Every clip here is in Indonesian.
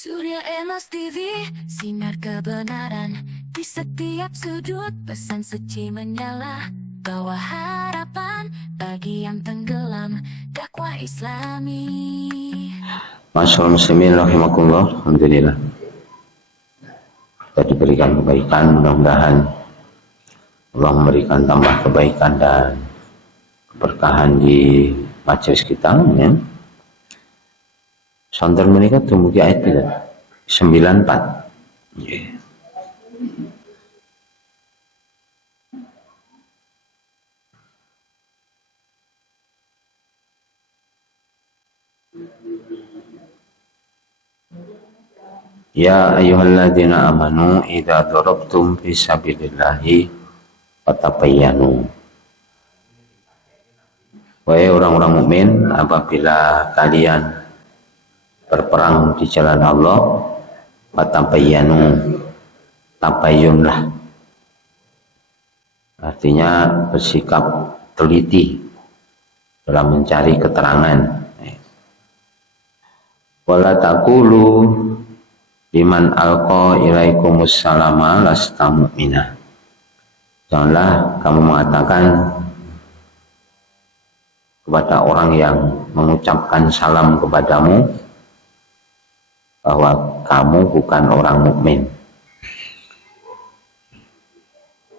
Surya Emas TV, sinar kebenaran di setiap sudut, pesan suci menyala, bawa harapan bagi yang tenggelam, dakwah Islami. Masyaallah muslimin rahimakumullah. Alhamdulillah kita diberikan kebaikan, mudah-mudahan Allah memberikan tambah kebaikan dan keberkahan di majelis kita ya. Sonten menika dumugi ayat pira? 94. Nggih. Ya ayyuhalladzina amanu idza darabtum fi sabilillahi fatabayyanu. Wahai orang-orang mukmin, apabila kalian berperang di jalan Allah, fatabayyanu, tabayyunlah. Artinya bersikap teliti dalam mencari keterangan. Wala taqulu liman alqa ilaikumus salama lasta mu'minah. Janganlah kamu mengatakan kepada orang yang mengucapkan salam kepadamu bahwa kamu bukan orang mukmin.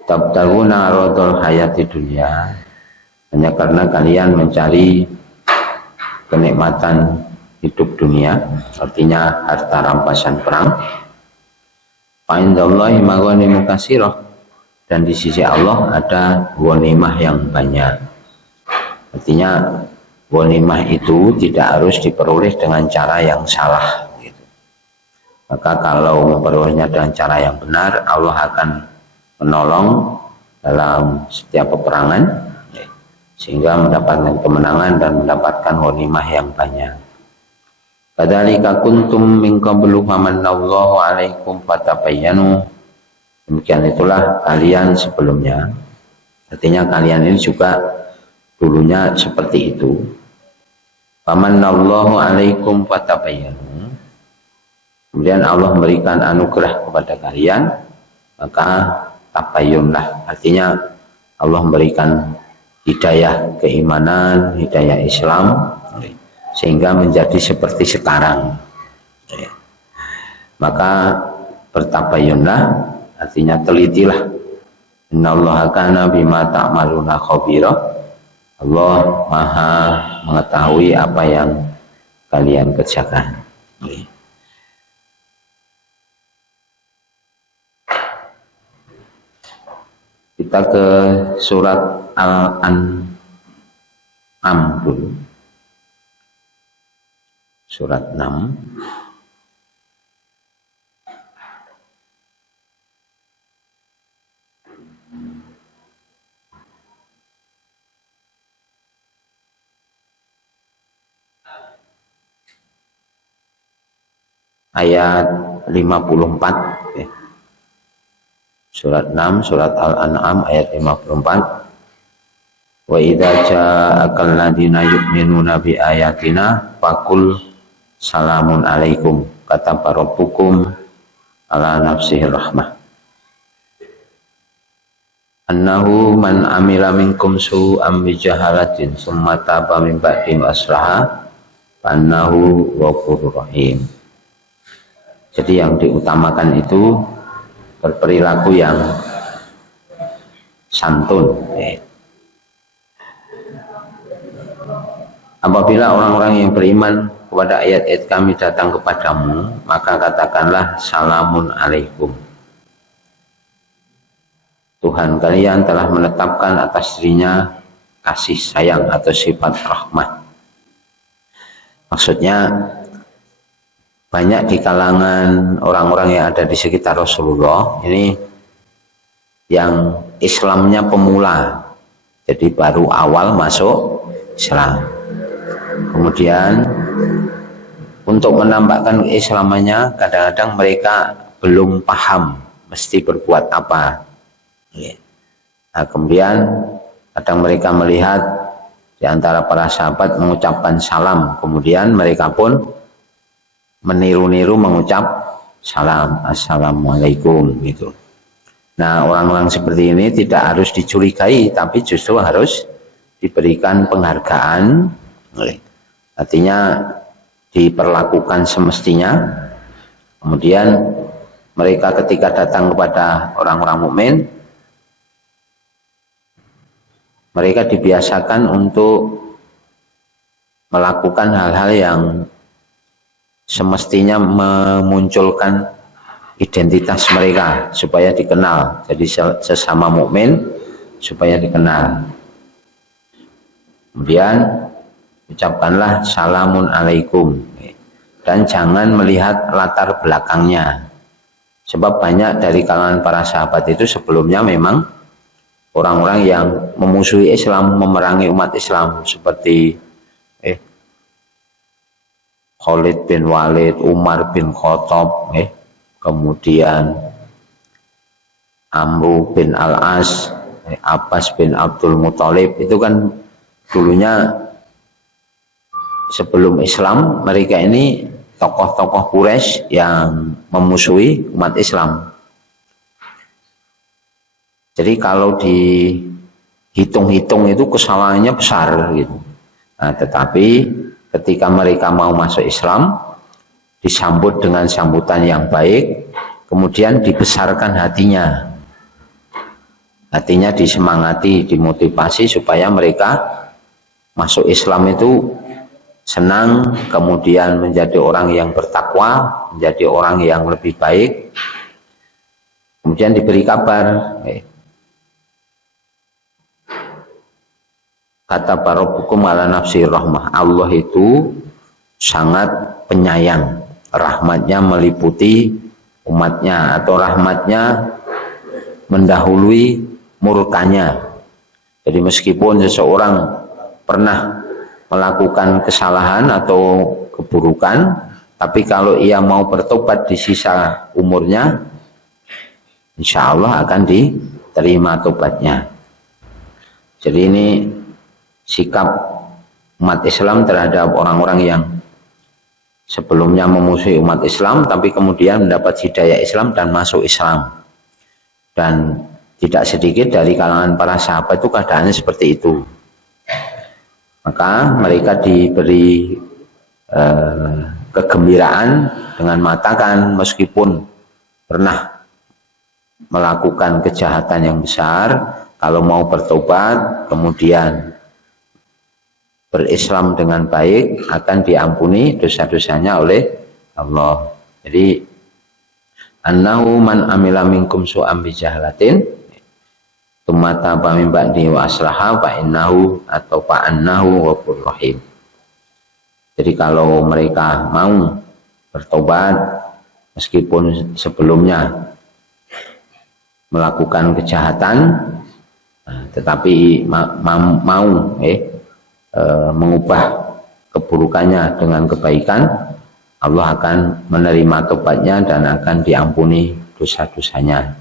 Tabtaguna aradul hayati dunya, hanya karena kalian mencari kenikmatan hidup dunia, artinya harta rampasan perang. Fa'indallahi maghanimu katsirah, dan di sisi Allah ada ghanimah yang banyak. Artinya ghanimah itu tidak harus diperoleh dengan cara yang salah gitu. Maka kalau memperolehnya dengan cara yang benar, Allah akan menolong dalam setiap peperangan sehingga mendapatkan kemenangan dan mendapatkan ghanimah yang banyak. Kadzalika kuntum min qablu famanallahu 'alaikum fatabayyanu. Demikian itulah kalian sebelumnya. Artinya kalian ini juga dulunya seperti itu. Famanallahu 'alaikum fatabayyanu. Kemudian Allah memberikan anugerah kepada kalian, maka tabayyunlah. Artinya Allah memberikan hidayah keimanan, hidayah Islam, sehingga menjadi seperti sekarang. Maka bertabayyunlah, artinya telitilah. Innallaha kana bima ta'maluna khabira. Allah Maha mengetahui apa yang kalian kerjakan. Kita ke surat Al-An'am dulu. Surat 6. Ayat 54 ya. Surat 6, surat Al-An'am ayat 54. Wa idza ja'akal ladina yu'minuna bi ayatina faqul salamun alaikum kataba rabbukum ala nafsihi rahmah annahu man amila minkum su'an bi jahalatin summa taba min ba'di aslaha annahu ghafurur rahim. Jadi yang diutamakan itu berperilaku yang santun. Apabila orang-orang yang beriman kepada ayat-ayat kami datang kepadamu, maka katakanlah salamun alaikum. Tuhan kalian telah menetapkan atas dirinya kasih sayang atau sifat rahmat. Maksudnya banyak di kalangan orang-orang yang ada di sekitar Rasulullah ini yang Islamnya pemula, jadi baru awal masuk Islam. Kemudian untuk menambahkan keislamannya, kadang-kadang mereka belum paham mesti berbuat apa. Nah, kemudian kadang mereka melihat di antara para sahabat mengucapkan salam, kemudian mereka pun meniru-niru mengucap salam, assalamualaikum gitu. Nah, orang-orang seperti ini tidak harus dicurigai, tapi justru harus diberikan penghargaan, artinya diperlakukan semestinya. Kemudian mereka ketika datang kepada orang-orang mukmin, mereka dibiasakan untuk melakukan hal-hal yang semestinya memunculkan identitas mereka supaya dikenal. Jadi sesama mukmin supaya dikenal. Kemudian ucapkanlah salamun alaikum, dan jangan melihat latar belakangnya. Sebab banyak dari kalangan para sahabat itu sebelumnya memang orang-orang yang memusuhi Islam, memerangi umat Islam, seperti Khalid bin Walid, Umar bin Khattab, kemudian Amru bin Al-As, Abbas bin Abdul Muthalib. Itu kan dulunya sebelum Islam, mereka ini tokoh-tokoh Quraisy yang memusuhi umat Islam. Jadi kalau dihitung-hitung itu kesalahannya besar gitu. Nah, tetapi ketika mereka mau masuk Islam, disambut dengan sambutan yang baik, kemudian dibesarkan hatinya. Hatinya disemangati, dimotivasi supaya mereka masuk Islam itu senang, kemudian menjadi orang yang bertakwa, menjadi orang yang lebih baik. Kemudian diberi kabar, kata Rabbukum ala nafsi rahmah, Allah itu sangat penyayang, rahmatnya meliputi umatnya, atau rahmatnya mendahului murkanya. Jadi meskipun seseorang pernah melakukan kesalahan atau keburukan, tapi kalau ia mau bertobat di sisa umurnya, insya Allah akan diterima tobatnya. Jadi ini sikap umat Islam terhadap orang-orang yang sebelumnya memusuhi umat Islam, tapi kemudian mendapat hidayah Islam dan masuk Islam. Dan tidak sedikit dari kalangan para sahabat itu keadaannya seperti itu. Maka mereka diberi kegembiraan dengan mengatakan meskipun pernah melakukan kejahatan yang besar, kalau mau bertobat kemudian berislam dengan baik, akan diampuni dosa-dosanya oleh Allah. Jadi annahu man amila minkum su'am bijahalatin tumata min ba'di wa aslaha fa innahu atau fa annahu ghafurur rahim. Jadi kalau mereka mau bertobat meskipun sebelumnya melakukan kejahatan, tetapi mau mengubah keburukannya dengan kebaikan, Allah akan menerima tobatnya dan akan diampuni dosa-dosanya.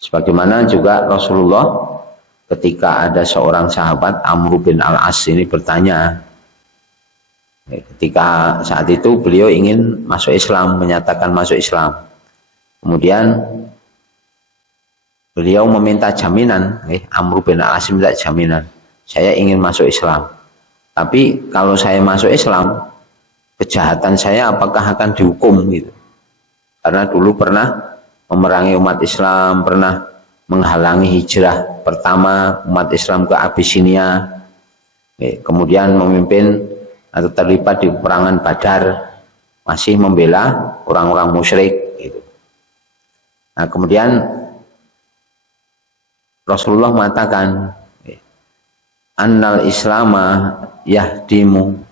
Sebagaimana juga Rasulullah ketika ada seorang sahabat Amru bin Al-As ini bertanya, ketika saat itu beliau ingin masuk Islam, menyatakan masuk Islam, kemudian beliau meminta jaminan, Amru bin Al-As minta jaminan, saya ingin masuk Islam, tapi kalau saya masuk Islam, kejahatan saya apakah akan dihukum gitu? Karena dulu pernah memerangi umat Islam, pernah menghalangi hijrah pertama umat Islam ke Abyssinia, kemudian memimpin atau terlibat di peperangan Badar, masih membela orang-orang musyrik gitu. Nah, kemudian Rasulullah mengatakan, annal islama yahdimu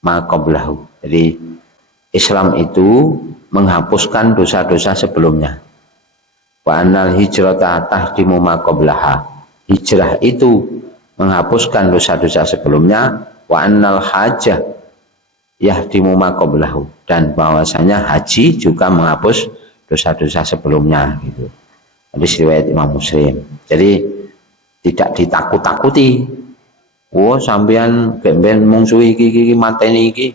ma qablahu. Jadi Islam itu menghapuskan dosa-dosa sebelumnya. Wa annal hijrata tahdimu ma qablaha. Hijrah itu menghapuskan dosa-dosa sebelumnya. Wa annal hajjah yahdimu ma qablahu. Dan bahwasanya haji juga menghapus dosa-dosa sebelumnya gitu. Hadis riwayat Imam Muslim. Jadi tidak ditakut-takuti. Oh, sampean gemben mungsuhi iki mateni iki.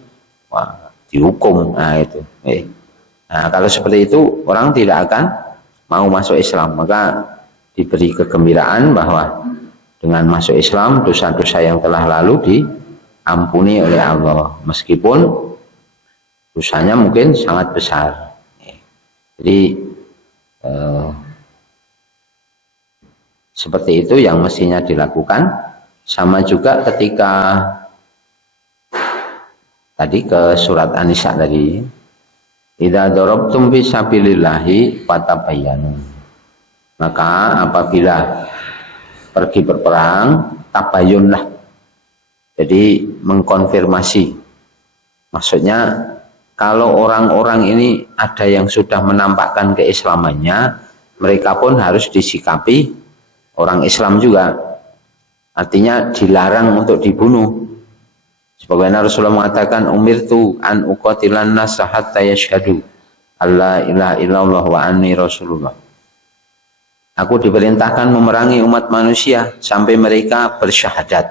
wah, dihukum. Nah itu. Nah kalau seperti itu orang tidak akan mau masuk Islam. Maka diberi kegembiraan bahwa dengan masuk Islam dosa-dosa yang telah lalu diampuni oleh Allah, meskipun dosanya mungkin sangat besar. Jadi seperti itu yang mestinya dilakukan. Sama juga ketika tadi ke surat An-Nisa tadi, idza darabtum fi sabilillahi fatabayyanu. Maka apabila pergi berperang, tabayyunlah. Jadi mengkonfirmasi. Maksudnya kalau orang-orang ini ada yang sudah menampakkan keislamannya, mereka pun harus disikapi orang Islam juga. Artinya dilarang untuk dibunuh. Sebagaimana Rasulullah mengatakan, umirtu an uqatilan nas hatta yashhadu alla ilaha illallah wa anni rasulullah. Aku diperintahkan memerangi umat manusia sampai mereka bersyahadat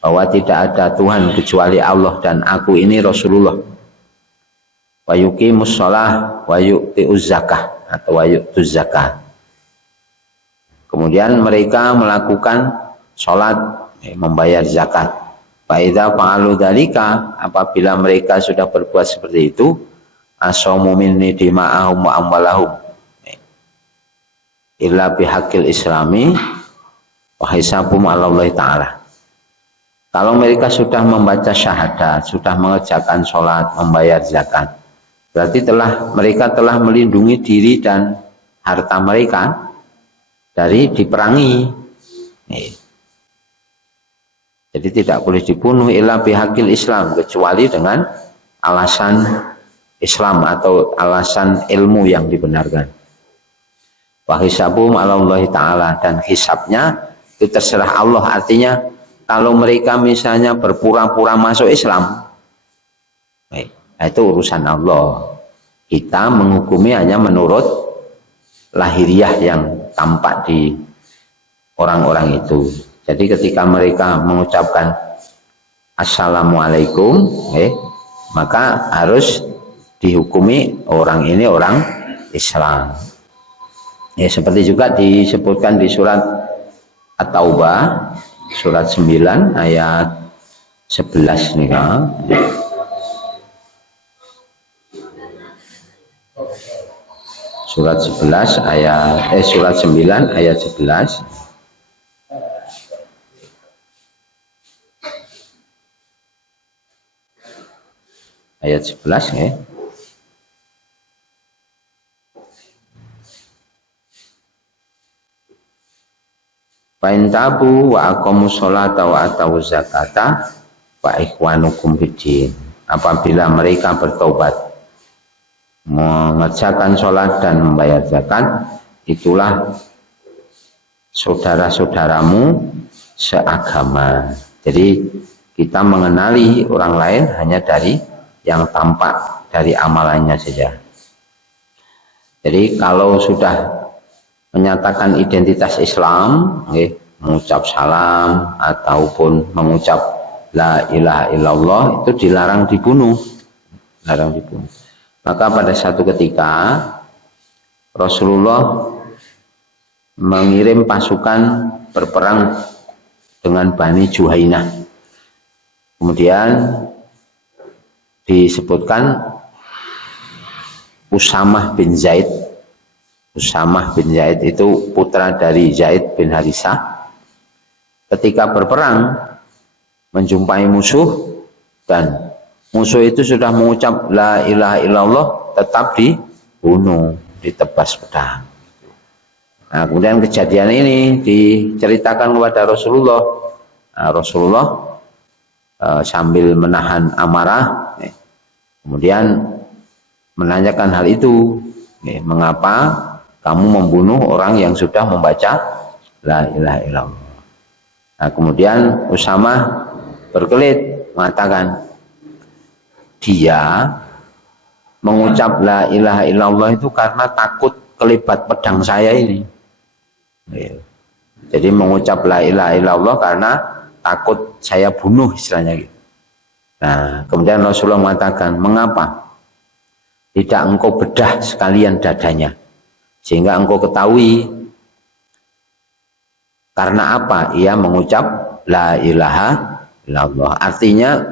bahwa tidak ada Tuhan kecuali Allah dan aku ini Rasulullah. Wa yuqimus shalah wa yu'tiuz zakah atau wa yu'tuz zakah. Kemudian mereka melakukan sholat, membayar zakat. Fa idza fa'alu dzalika, apabila mereka sudah berbuat seperti itu, asamu minni dima'ahum wa amwalahum illa bihaqqil islami wa hisabum 'ala Allah taala. Kalau mereka sudah membaca syahadat, sudah mengerjakan sholat, membayar zakat, berarti mereka telah melindungi diri dan harta mereka dari diperangi. Jadi tidak boleh dibunuh illa bihaqil Islam, kecuali dengan alasan Islam atau alasan ilmu yang dibenarkan. Wa hisabum 'ala Allah taala, dan hisabnya itu terserah Allah. Artinya kalau mereka misalnya berpura-pura masuk Islam, itu urusan Allah. Kita menghukumi hanya menurut lahiriah yang tampak di orang-orang itu. Jadi ketika mereka mengucapkan Assalamualaikum, maka harus dihukumi orang ini orang Islam. Seperti juga disebutkan di surat At-Taubah, surat 9 ayat 11 nih kan. Surat 11 ayat surat 9 ayat 11. Ayat 11 ya. Fa'in tabu wa aqamus sholata wa atawuz zakata wa ikhwanukum fiddin. Apabila mereka bertobat, mengerjakan sholat dan membayar zakat, itulah saudara-saudaramu seagama. Jadi kita mengenali orang lain hanya dari yang tampak dari amalannya saja. Jadi kalau sudah menyatakan identitas Islam, mengucap salam ataupun mengucap la ilaha illallah, itu dilarang dibunuh. Larang dibunuh. Maka pada satu ketika Rasulullah mengirim pasukan berperang dengan Bani Juhainah. Kemudian disebutkan Usamah bin Zaid. Usamah bin Zaid itu putra dari Zaid bin Harisah. Ketika berperang menjumpai musuh dan musuh itu sudah mengucap la ilaha illallah, tetap dibunuh, ditebas pedang. Nah, kemudian kejadian ini diceritakan kepada Rasulullah. Nah, Rasulullah sambil menahan amarah, kemudian menanyakan hal itu, mengapa kamu membunuh orang yang sudah membaca la ilaha illallah. Nah, kemudian Usamah berkelit mengatakan, dia mengucap la ilaha illallah itu karena takut kelibat pedang saya ini. Jadi mengucap la ilaha illallah karena takut saya bunuh, istilahnya gitu. Nah, kemudian Rasulullah mengatakan, mengapa tidak engkau bedah sekalian dadanya, sehingga engkau ketahui karena apa ia mengucap la ilaha illallah. Artinya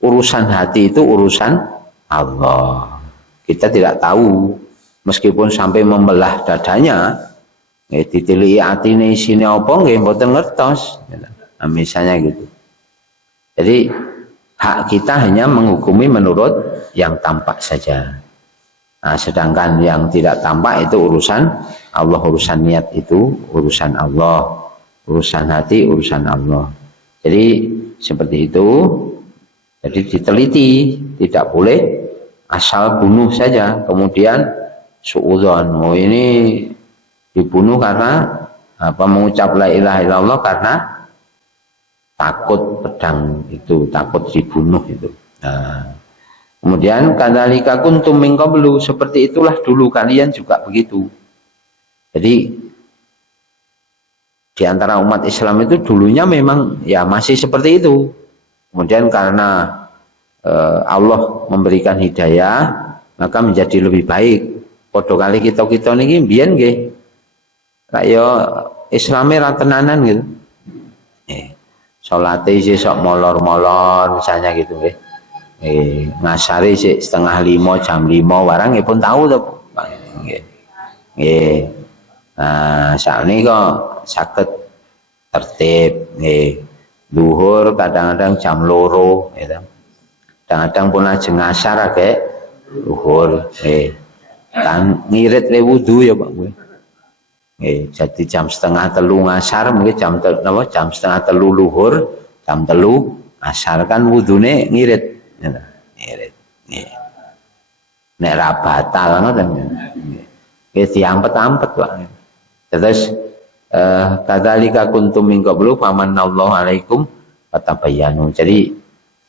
urusan hati itu urusan Allah. Kita tidak tahu, meskipun sampai membelah dadanya, ditilihi atine isine apa nggih mboten ngertos. Nah, misalnya gitu. Jadi hak kita hanya menghukumi menurut yang tampak saja. Nah, sedangkan yang tidak tampak itu urusan Allah, urusan niat itu urusan Allah, urusan hati urusan Allah. Jadi seperti itu. Jadi diteliti, tidak boleh asal bunuh saja kemudian suudzon. Oh, ini dibunuh karena apa, mengucap la ilaha illallah karena takut pedang itu, takut dibunuh itu. Nah, kemudian kadzalika kuntum min qablu, seperti itulah dulu kalian juga begitu. Jadi di antara umat Islam itu dulunya memang ya masih seperti itu. Kemudian karena Allah memberikan hidayah, maka menjadi lebih baik. Padha kali kita niki mbiyen nggih kaya Islame ra tenanan gitu. Salate isih sok molor-molor misalnya gitu nggih. Ngasare sik 4:30 jam 5 barang nggih pun tahu to. Nggih. Nggih. Nah, sakniki kok saged tertib nggih. Duhur kadang-kadang jam 2 gitu. Kadang-kadang pun ajeng ngasar agek duhur kan ngirit le wudu ya Pak gue. Jadi jam 2:30 ngasar, mungkin jam 2:30 luhur, jam 3 ngasar kan wudune ngirit. Ngirit. Nek ra batal ngoten. Nggih diampet-ampet Pak. Terus kadzalika kuntum min qablu famanallahu alaikum fatabayyanu. Jadi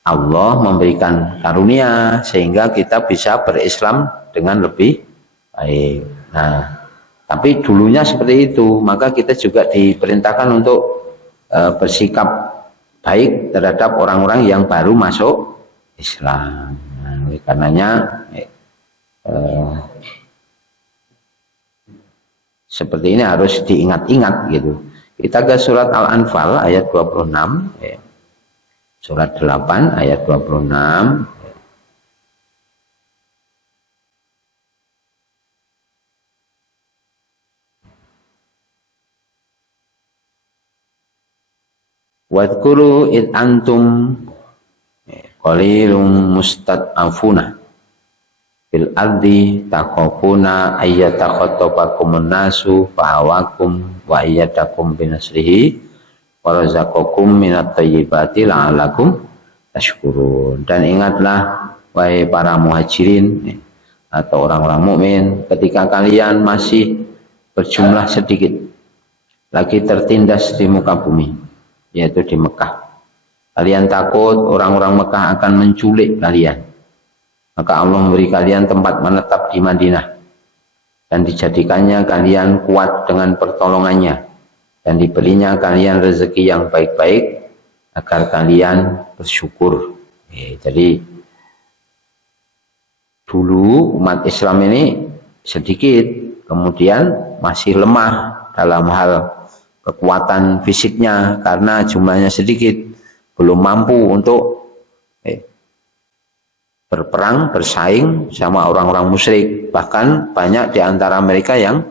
Allah memberikan karunia sehingga kita bisa berislam dengan lebih baik. Nah, tapi dulunya seperti itu, maka kita juga diperintahkan untuk bersikap baik terhadap orang-orang yang baru masuk Islam. Nah, karenanya seperti ini harus diingat-ingat gitu. Kita ke surat Al-Anfal ayat 26 ya. Surat 8 ayat 26. Wadhkuru id antum qalilum mustad'afuna fil ardi takhafuna ayyatakhattafakumun nasu fahawakum wa ayyadakum binasrihi wa razaqakum minat thayyibati la'alakum tashkurun. Dan ingatlah wahai para muhajirin atau orang-orang mukmin, ketika kalian masih berjumlah sedikit lagi tertindas di muka bumi, yaitu di Mekah. Kalian takut orang-orang Mekah akan menculik kalian, maka Allah memberi kalian tempat menetap di Madinah dan dijadikannya kalian kuat dengan pertolongannya, dan diberinya kalian rezeki yang baik-baik agar kalian bersyukur. Jadi dulu umat Islam ini sedikit, kemudian masih lemah dalam hal kekuatan fisiknya karena jumlahnya sedikit, belum mampu untuk berperang, bersaing sama orang-orang musyrik. Bahkan banyak di antara mereka yang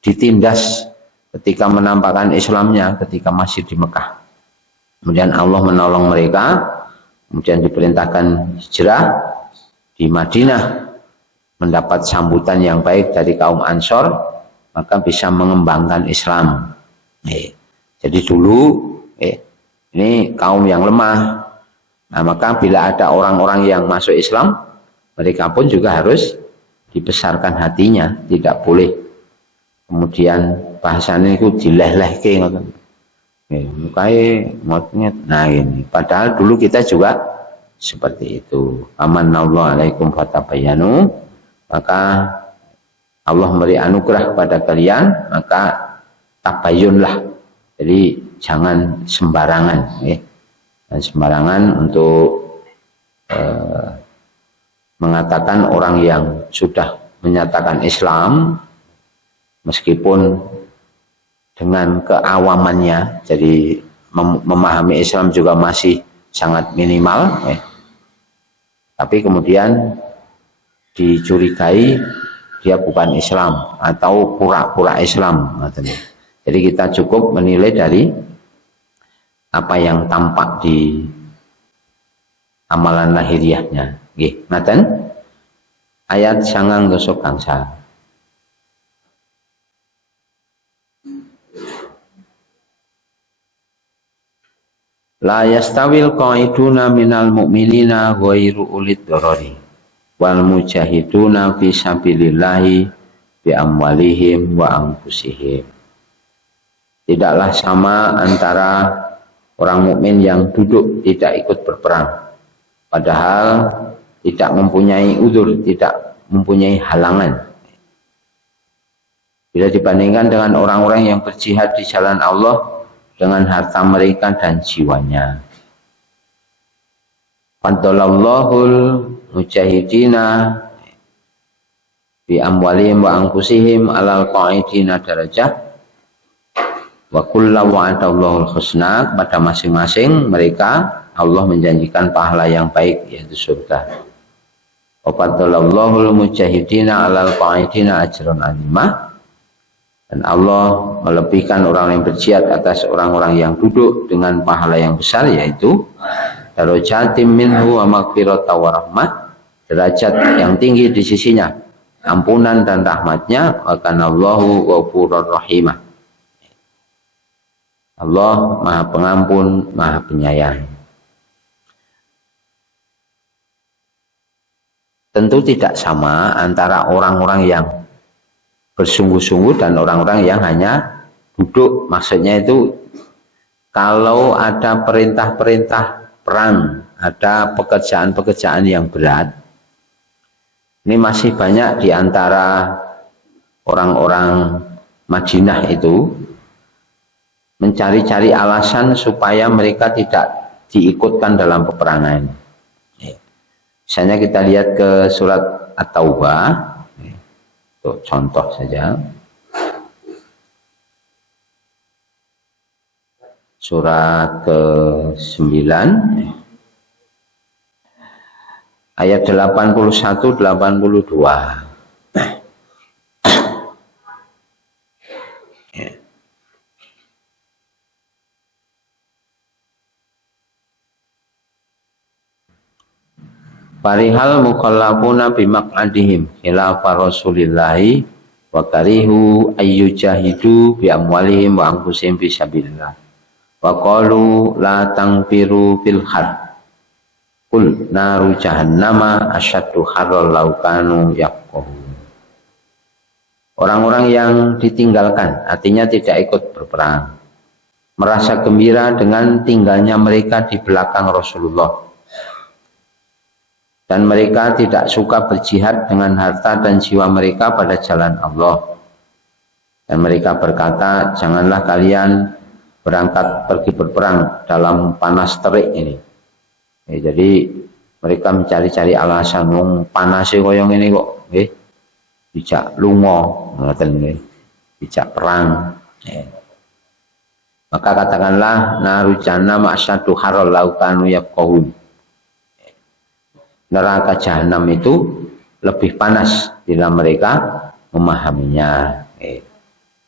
ditindas ketika menampakkan Islamnya ketika masih di Mekah. Kemudian Allah menolong mereka, kemudian diperintahkan hijrah di Madinah, mendapat sambutan yang baik dari kaum Ansor, maka bisa mengembangkan Islam. Jadi dulu ini kaum yang lemah. Nah, maka bila ada orang-orang yang masuk Islam, mereka pun juga harus dibesarkan hatinya, tidak boleh kemudian bahasanya itu dileh-lehke ngoten. Nah ini, padahal dulu kita juga seperti itu. Amanallahu alaikum fatabayyanu, maka Allah memberi anugerah kepada kalian, maka tabayyunlah. Jadi jangan sembarangan, dan sembarangan untuk mengatakan orang yang sudah menyatakan Islam meskipun dengan keawamannya, jadi memahami Islam juga masih sangat minimal, tapi kemudian dicurigai dia bukan Islam atau pura-pura Islam. Jadi kita cukup menilai dari apa yang tampak di amalan lahiriahnya. Nggih, ngaten. Ayat 9 gangsal. La yastawil qa'iduna minal mu'minina ghairu ulid darari wal mujahiduna fi sabilillahi bi amwalihim wa anfusihim. Tidaklah sama antara orang mukmin yang duduk tidak ikut berperang, padahal tidak mempunyai udzur, tidak mempunyai halangan, bila dibandingkan dengan orang-orang yang berjihad di jalan Allah dengan harta mereka dan jiwanya. Fadallallahul mujahidina bi amwalihim wa anfusihim alal qa'idina darajah wa kullu wa'adallahul husna. Pada masing-masing mereka Allah menjanjikan pahala yang baik, yaitu surga. Wa fadallallahul mujahidina alal qa'idina ajran 'azimah. Dan Allah melebihkan orang yang berjihad atas orang-orang yang duduk dengan pahala yang besar, yaitu darajatim minhu wa maghfirata wa rahmah, derajat yang tinggi di sisinya, ampunan dan rahmatnya. Wa kanallahu ghafurur rahimah. Allah Maha Pengampun, Maha Penyayang. Tentu tidak sama antara orang-orang yang bersungguh-sungguh dan orang-orang yang hanya duduk. Maksudnya itu kalau ada perintah-perintah perang, ada pekerjaan-pekerjaan yang berat, ini masih banyak di antara orang-orang Madinah itu mencari-cari alasan supaya mereka tidak diikutkan dalam peperangan. Misalnya kita lihat ke surat At-Taubah, untuk contoh saja, surat ke-9 ayat 81-82. Farihal mukallafuna bimaq'adihim khilafa rasulillahi wa karihu ayyujahidu bi amwalihim wa anfusihim fi sabilillah wa qalu la tangfiru fil har qul naru jahannama asyaddu harral law kanu yafqahun. Orang-orang yang ditinggalkan, artinya tidak ikut berperang, merasa gembira dengan tinggalnya mereka di belakang Rasulullah, dan mereka tidak suka berjihad dengan harta dan jiwa mereka pada jalan Allah. Dan mereka berkata, janganlah kalian berangkat pergi berperang dalam panas terik ini. Jadi mereka mencari-cari alasan, panasnya koyong ini kok, bijak lungo, bijak perang. Maka katakanlah, naru jahannam asyaddu harral law kanu yafqahun. Neraka jahanam itu lebih panas bila mereka memahaminya.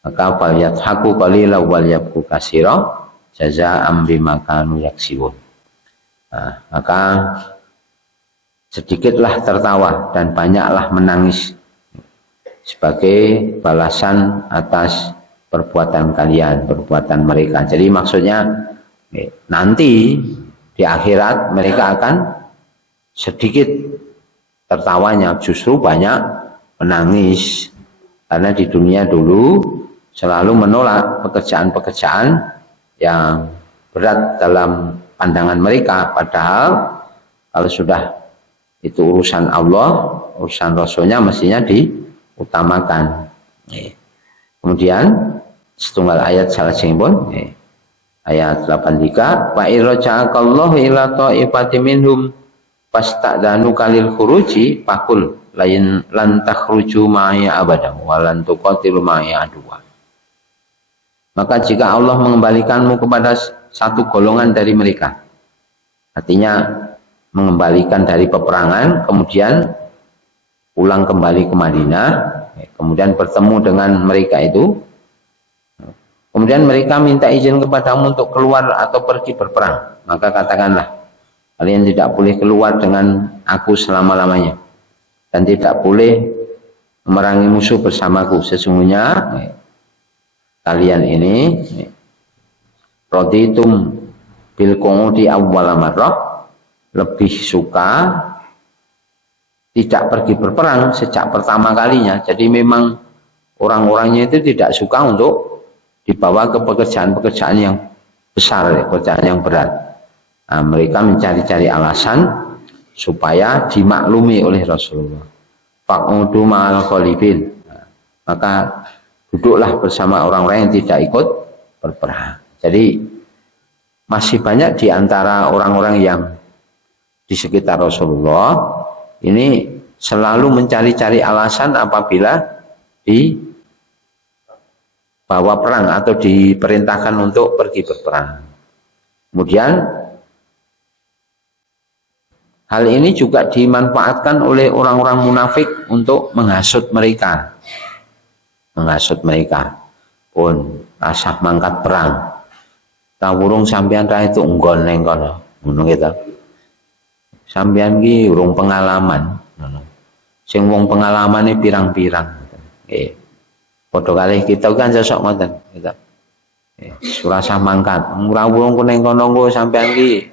Maka falyadhaku qalilan wal yabku katsira jazaa'an bima kanu yaksibun. Maka sedikitlah tertawa dan banyaklah menangis sebagai balasan atas perbuatan kalian, perbuatan mereka. Jadi maksudnya nanti di akhirat mereka akan sedikit tertawanya, justru banyak menangis, karena di dunia dulu selalu menolak pekerjaan-pekerjaan yang berat dalam pandangan mereka, padahal kalau sudah itu urusan Allah, urusan Rasulnya mestinya diutamakan. Kemudian setunggal ayat salajengipun ayat 83, wa irja'akallahu ila ta'ifati minhum fasta'danu kalil khuruji pakul lain lan takhruju ma'aya abadan wa lan tuqatilu ma'aya aduwa. Maka jika Allah mengembalikanmu kepada satu golongan dari mereka, artinya mengembalikan dari peperangan, kemudian pulang kembali ke Madinah, kemudian bertemu dengan mereka itu, kemudian mereka minta izin kepadamu untuk keluar atau pergi berperang, maka katakanlah, kalian tidak boleh keluar dengan aku selama-lamanya dan tidak boleh memerangi musuh bersamaku. Sesungguhnya kalian ini raditum bil qu'udi awwal marrah, lebih suka tidak pergi berperang sejak pertama kalinya. Jadi memang orang-orangnya itu tidak suka untuk dibawa ke pekerjaan-pekerjaan yang besar, pekerjaan yang berat. Nah, mereka mencari-cari alasan supaya dimaklumi oleh Rasulullah. Fa'udu ma'al khalifin. Maka duduklah bersama orang-orang yang tidak ikut berperang. Jadi masih banyak di antara orang-orang yang di sekitar Rasulullah ini selalu mencari-cari alasan apabila dibawa perang atau diperintahkan untuk pergi berperang. Kemudian hal ini juga dimanfaatkan oleh orang-orang munafik untuk menghasut mereka. Menghasut mereka pun rasa mangkat perang. Tawurung sampean ra itu nggon ning kono. Ngono gitu. Sampean ki urung pengalaman. Sing wong pengalamane pirang-pirang. Nggih. Padha kalih kita kan sosok ngoten, gitu. Surasah mangkat. Ora wong ning kono engko sampean ki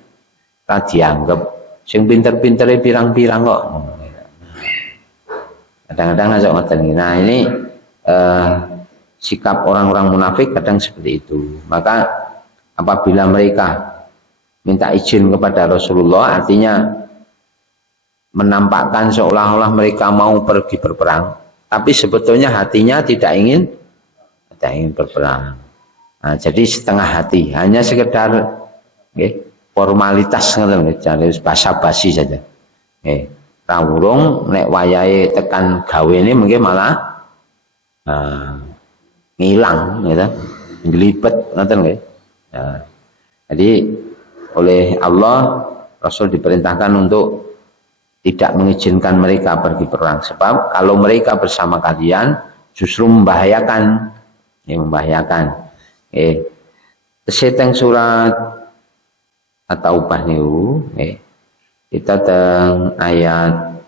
ra dianggep. Sing pinter-pintere pirang-pirang kok. Kadang-kadang sosok ngoten. Nah, ini sikap orang-orang munafik kadang seperti itu. Maka apabila mereka minta izin kepada Rasulullah, artinya menampakkan seolah-olah mereka mau pergi berperang, tapi sebetulnya hatinya tidak ingin berperang. Nah, jadi setengah hati, hanya sekedar formalitas, basa-basi saja. Rawurung nek wayahe tekan gawe ini mungkin malah ngilang, gitu, ngelipet, ngoten nggih. Nah, jadi oleh Allah Rasul diperintahkan untuk tidak mengizinkan mereka pergi perang, sebab kalau mereka bersama kalian justru membahayakan, membahayakan. Seteng surat At-Taubah niku, kita teng ayat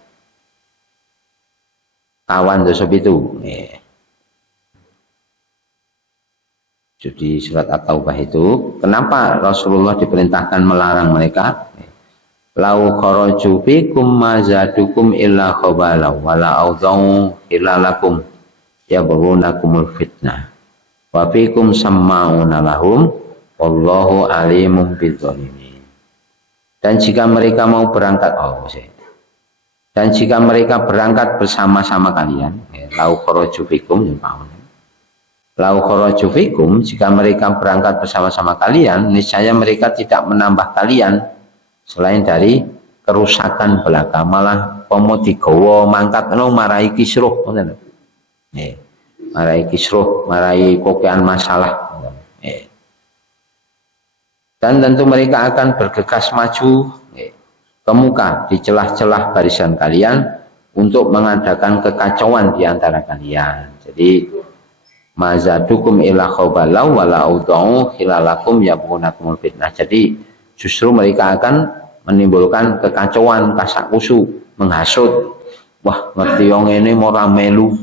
kawan dosa itu. Jadi surat At-Taubah itu, kenapa Rasulullah diperintahkan melarang mereka? Lau kharaju fikum ma zadukum illa khabala wala awdau hilalakum yabghunakumul fitnah wa fikum samma'una lahum wallahu alimum bidzalimin. Dan jika mereka mau berangkat, dan jika mereka berangkat bersama-sama kalian, lau kharaju fikum, lau kharaju fikum, jika mereka berangkat bersama-sama kalian, niscaya mereka tidak menambah kalian selain dari kerusakan belaka, malah pomoti gowo mangkat marai kisruh, marai kisruh, marai kokean masalah. Dan tentu mereka akan bergegas maju ke muka di celah-celah barisan kalian untuk mengadakan kekacauan di antara kalian. Jadi mazadukum ila khabalau wala udau hilalakum yabghunakumul fitnah. Jadi justru mereka akan menimbulkan kekacauan, kasak-kusuk, menghasut. Wah, ngerti yang ini mau ramelu.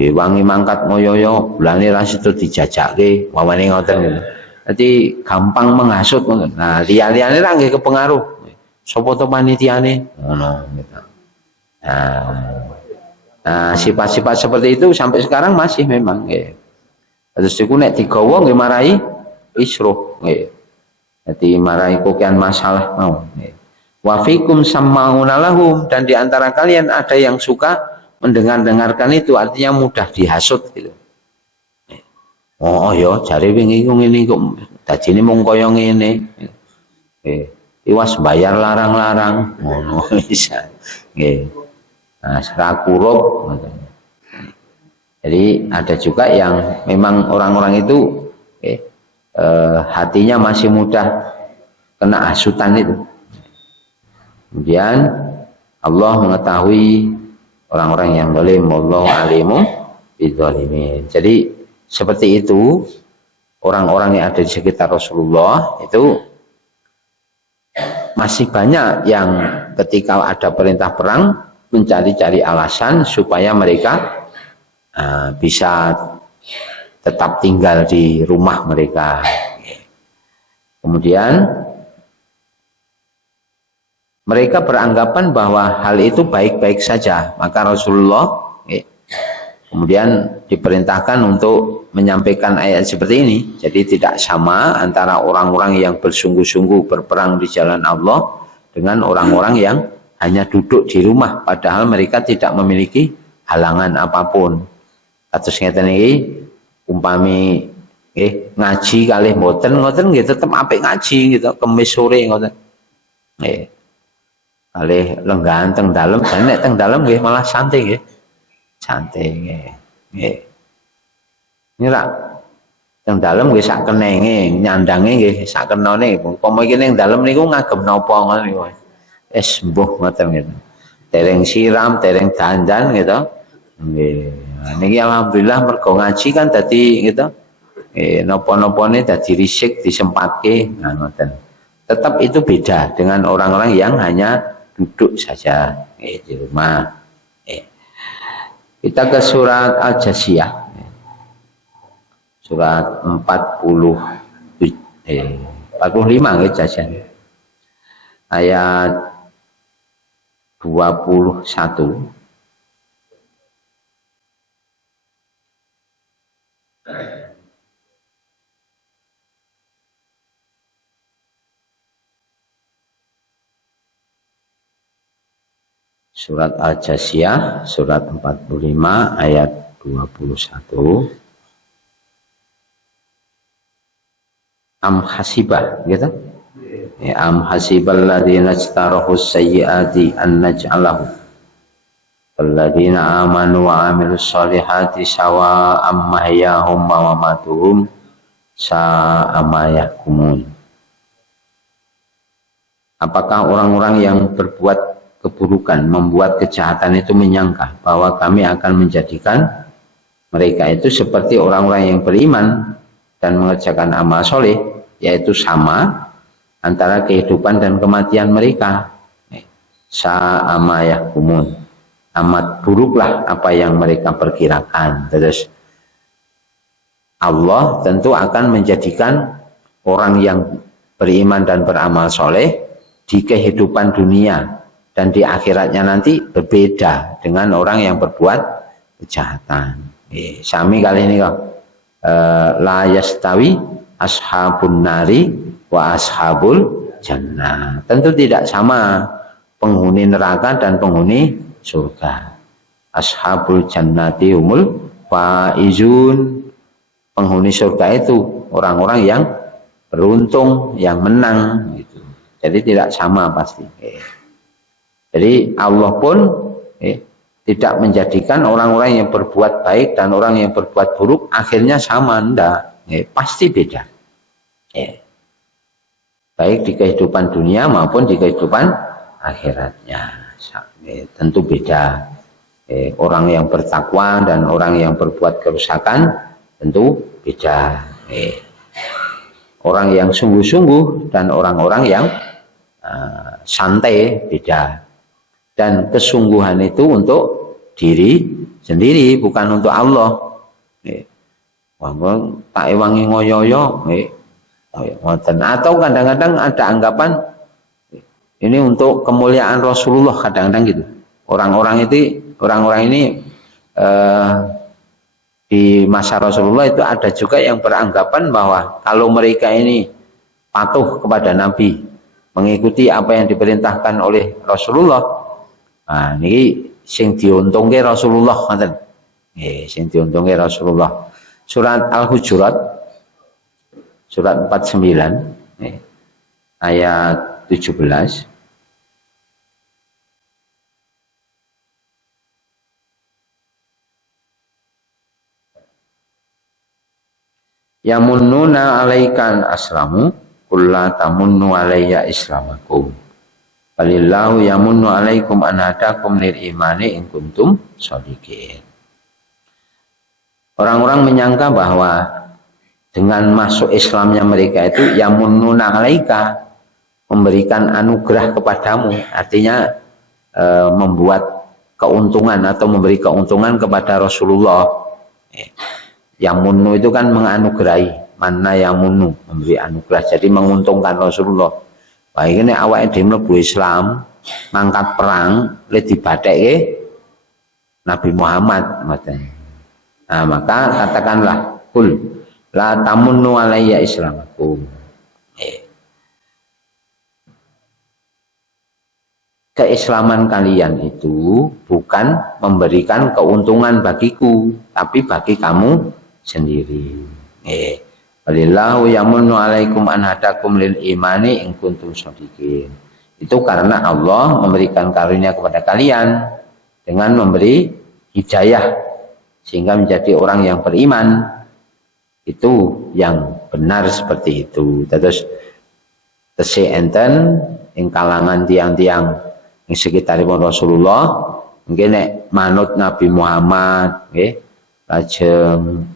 Wangi mangkat ngoyoyo, bulane ra situ dijajake, wawane ngoten gitu. Jadi gampang menghasut. Nah, liya-liyane ra nggih kepengaruh. Sapa to panitiane? Ngono gitu. Nah, sifat-sifat seperti itu sampai sekarang masih memang nggih. Terus iku nek digawa nggih marai isruh nggih. Jadi marai kokian masalah mau. Wa fikum samma'una lahum, dan di antara kalian ada yang suka mendengar-dengarkan itu, artinya mudah dihasut gitu. Oh ya, jare wingi ku ngene kok dadine mung kaya ngene. iwas bayar larang-larang ngono bisa nggih. Nah, serakurup. Jadi ada juga yang memang orang-orang itu hatinya masih mudah kena hasutan itu. Kemudian Allah mengetahui orang-orang yang zalim, wallahu alimu bidzalimin. Jadi seperti itu orang-orang yang ada di sekitar Rasulullah itu masih banyak yang ketika ada perintah perang mencari-cari alasan supaya mereka bisa tetap tinggal di rumah mereka. Kemudian mereka beranggapan bahwa hal itu baik-baik saja, maka Rasulullah kemudian diperintahkan untuk menyampaikan ayat seperti ini. Jadi tidak sama antara orang-orang yang bersungguh-sungguh berperang di jalan Allah dengan orang-orang yang hanya duduk di rumah padahal mereka tidak memiliki halangan apapun. Atus ngeten iki umpami ngaji kalih mboten ngoten nggih tetep apik ngaji gitu, kemis sore ngoten. Kalih lenggahan teng dalem, nek teng dalem nggih malah santai nggih. Santai nggih. Ngira teng dalem nggih sak kenenge, nyandange nggih sak kenone. Umpama iki ning dalem niku ngagem napa ngoten niku. Wis mbuh ngoten gitu. Dereng siram, dereng dandan gitu. Nggih. Niki alhamdulillah mergo ngaji kan dadi gitu. Napa-napane dadi risik disempatke ngoten. Tetap itu beda dengan orang-orang yang hanya duduk saja di rumah. Kita ke surat Al-Jasiyah. Surat 45 nggih jajan. Ayat 21. Surat Al-Jasiyah, surat 45 ayat 21. Am hasibah, gitu. Am hasibal ladzina istarahus sayyiati an naj'alahu alladzina amanu wa amilus solihati sawa'am mahyahum wa mamatuhum sa'a ma yahkumun. Apakah orang-orang yang berbuat keburukan, membuat kejahatan itu menyangka bahwa kami akan menjadikan mereka itu seperti orang-orang yang beriman dan mengerjakan amal soleh, yaitu sama antara kehidupan dan kematian mereka. Sa'ama yahkumun, amat buruklah apa yang mereka perkirakan. Terus Allah tentu akan menjadikan orang yang beriman dan beramal soleh di kehidupan dunia dan di akhiratnya nanti berbeda dengan orang yang berbuat kejahatan. Sami kali ini kok la yastawi ashabun nari wa ashabul jannah. Tentu tidak sama penghuni neraka dan penghuni surga. Ashabul jannati humul faizun. Penghuni surga itu orang-orang yang beruntung, yang menang gitu. Jadi tidak sama pasti. Jadi Allah pun tidak menjadikan orang-orang yang berbuat baik dan orang yang berbuat buruk akhirnya sama, enggak. Pasti beda. Baik di kehidupan dunia maupun di kehidupan akhiratnya. Tentu beda. Orang yang bertakwa dan orang yang berbuat kerusakan tentu beda. Orang yang sungguh-sungguh dan orang-orang yang santai beda. Dan kesungguhan itu untuk diri sendiri, bukan untuk Allah. Tak ewangi ngoyoyo, atau kadang-kadang ada anggapan ini untuk kemuliaan Rasulullah, kadang-kadang gitu. Orang-orang ini di masa Rasulullah itu ada juga yang beranggapan bahwa kalau mereka ini patuh kepada Nabi, mengikuti apa yang diperintahkan oleh Rasulullah, nah ini sing diuntungke Rasulullah ngoten. Sing diuntungke Rasulullah. Surat Al-Hujurat surat 49 ayat 17. Yamunnuna alaikan aslamu kulla tamunnu alayya islamakum. Walillahu yamunnu alaikum an hadakum lil imani in kuntum shodiqin. Orang-orang menyangka bahwa dengan masuk Islamnya mereka itu yamunnuna alaika, memberikan anugerah kepadamu, artinya membuat keuntungan atau memberi keuntungan kepada Rasulullah. Yamunnu itu kan menganugerahi, mana yamunnu, memberi anugerah, jadi menguntungkan Rasulullah. Wah ini awake dhewe mlebu Islam, mangkat perang, le dibathekke Nabi Muhammad matanya. Nah, maka katakanlah kul la tamunnu alayya islamakum. Keislaman kalian itu bukan memberikan keuntungan bagiku, tapi bagi kamu sendiri. Walillahu yamunnu alaikum an hadakum lil imani in kuntum shodiqin. Itu karena Allah memberikan karunia kepada kalian dengan memberi hidayah sehingga menjadi orang yang beriman. Itu yang benar seperti itu. Terus tesih enten ing kalangan tiang-tiang ing sekitaripun Rasulullah mungkin nek manut Nabi Muhammad nggih lajeng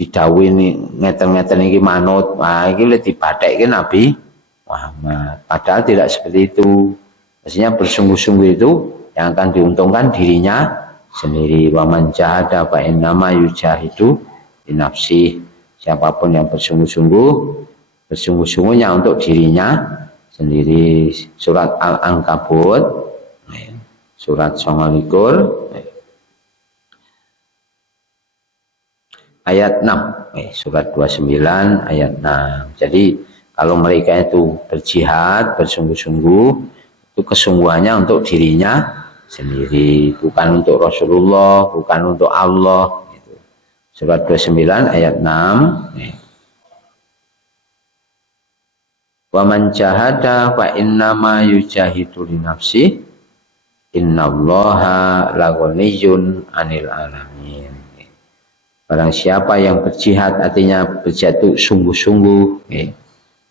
didhawuhi ngeten-ngeten iki manut, wah iki le dibathekke Nabi Muhammad. Padahal tidak seperti itu. Maksudnya bersungguh-sungguh itu yang akan diuntungkan dirinya sendiri. Wa man jahada fa innama yujahidu bi nafsihi. Siapapun yang bersungguh-sungguhnya untuk dirinya sendiri. Surat Al-Ankabut surat 29 ayat 6, surat 29 ayat 6. Jadi kalau mereka itu berjihad, bersungguh-sungguh, itu kesungguhannya untuk dirinya sendiri, bukan untuk Rasulullah, bukan untuk Allah. Gitu. Surat 29 ayat 6. Wa man jahada fa innama yujahidu li nafsi innallaha laghaniyyun 'anil 'alamin. Barang siapa yang berjihad, artinya berjihad itu sungguh-sungguh,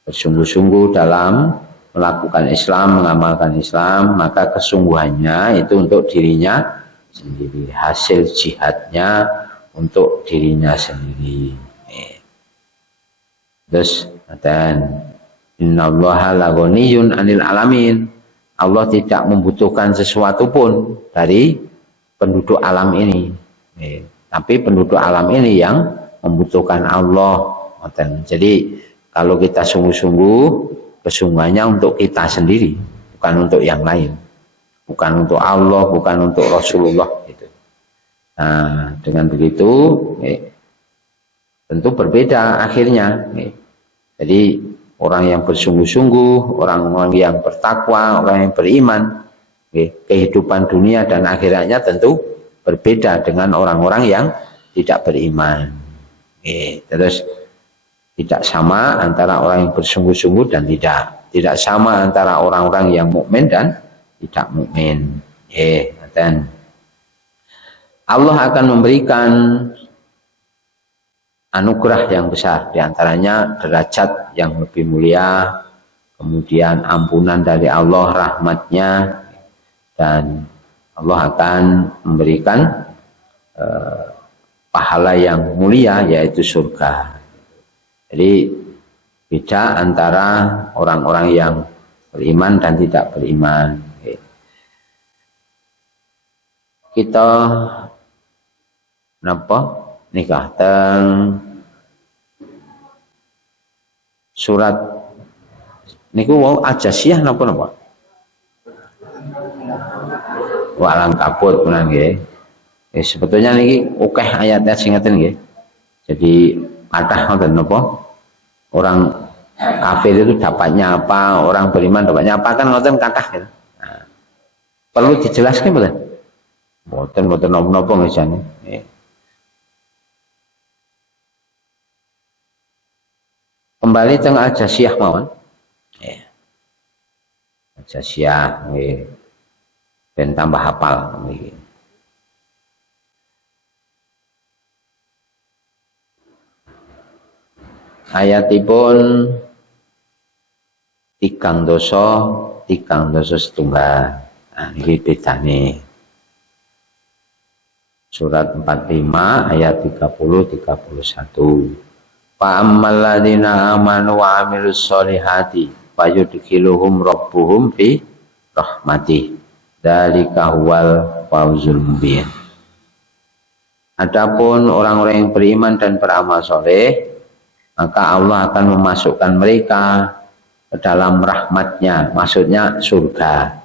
bersungguh-sungguh dalam melakukan Islam, mengamalkan Islam, maka kesungguhannya itu untuk dirinya sendiri, hasil jihadnya untuk dirinya sendiri. Terus dan innallaha laghaniyyun 'anil 'alamin. Allah tidak membutuhkan sesuatu pun dari penduduk alam ini. Tapi penduduk alam ini yang membutuhkan Allah. Jadi kalau kita sungguh-sungguh, kesungguhannya untuk kita sendiri, bukan untuk yang lain, bukan untuk Allah, bukan untuk Rasulullah. Gitu. Nah, dengan begitu, tentu berbeda akhirnya. Jadi orang yang bersungguh-sungguh, orang-orang yang bertakwa, orang yang beriman, kehidupan dunia dan akhiratnya tentu berbeda dengan orang-orang yang tidak beriman. Terus tidak sama antara orang yang bersungguh-sungguh dan tidak sama antara orang-orang yang mukmin dan tidak mukmin. Dan Allah akan memberikan anugerah yang besar, diantaranya derajat yang lebih mulia, kemudian ampunan dari Allah, rahmatnya, dan Allah akan memberikan pahala yang mulia, yaitu surga. Jadi beda antara orang-orang yang beriman dan tidak beriman. Kita napa nikah teng surat niku wau Ajasiyah napa wa Al-Ankabut menan nggih. Sebetulnya niki akeh ayat-ayat sing ngeten nggih. Jadi kathah ngoten napa? Orang kafir itu dapatnya apa, orang beriman dapatnya apa, kan ngoten kathah gitu. Nah, perlu dijelaskan mboten? Mboten napa-napa nggih. Kembali teng Al-Jasiyah mawon. Jasiyah nggih. Ben tambah hafal nggih. Ayatipun 3 dosa setunggal. Nah, ini bedane. Surat 45 ayat 30-31. Fa ammal ladzina amanu wa amilus solihati fayudkhiluhum rabbuhum fi rahmatih. Dzalika huwal fawzul mubin. Adapun orang-orang yang beriman dan beramal soleh, maka Allah akan memasukkan mereka ke dalam rahmatnya, maksudnya surga.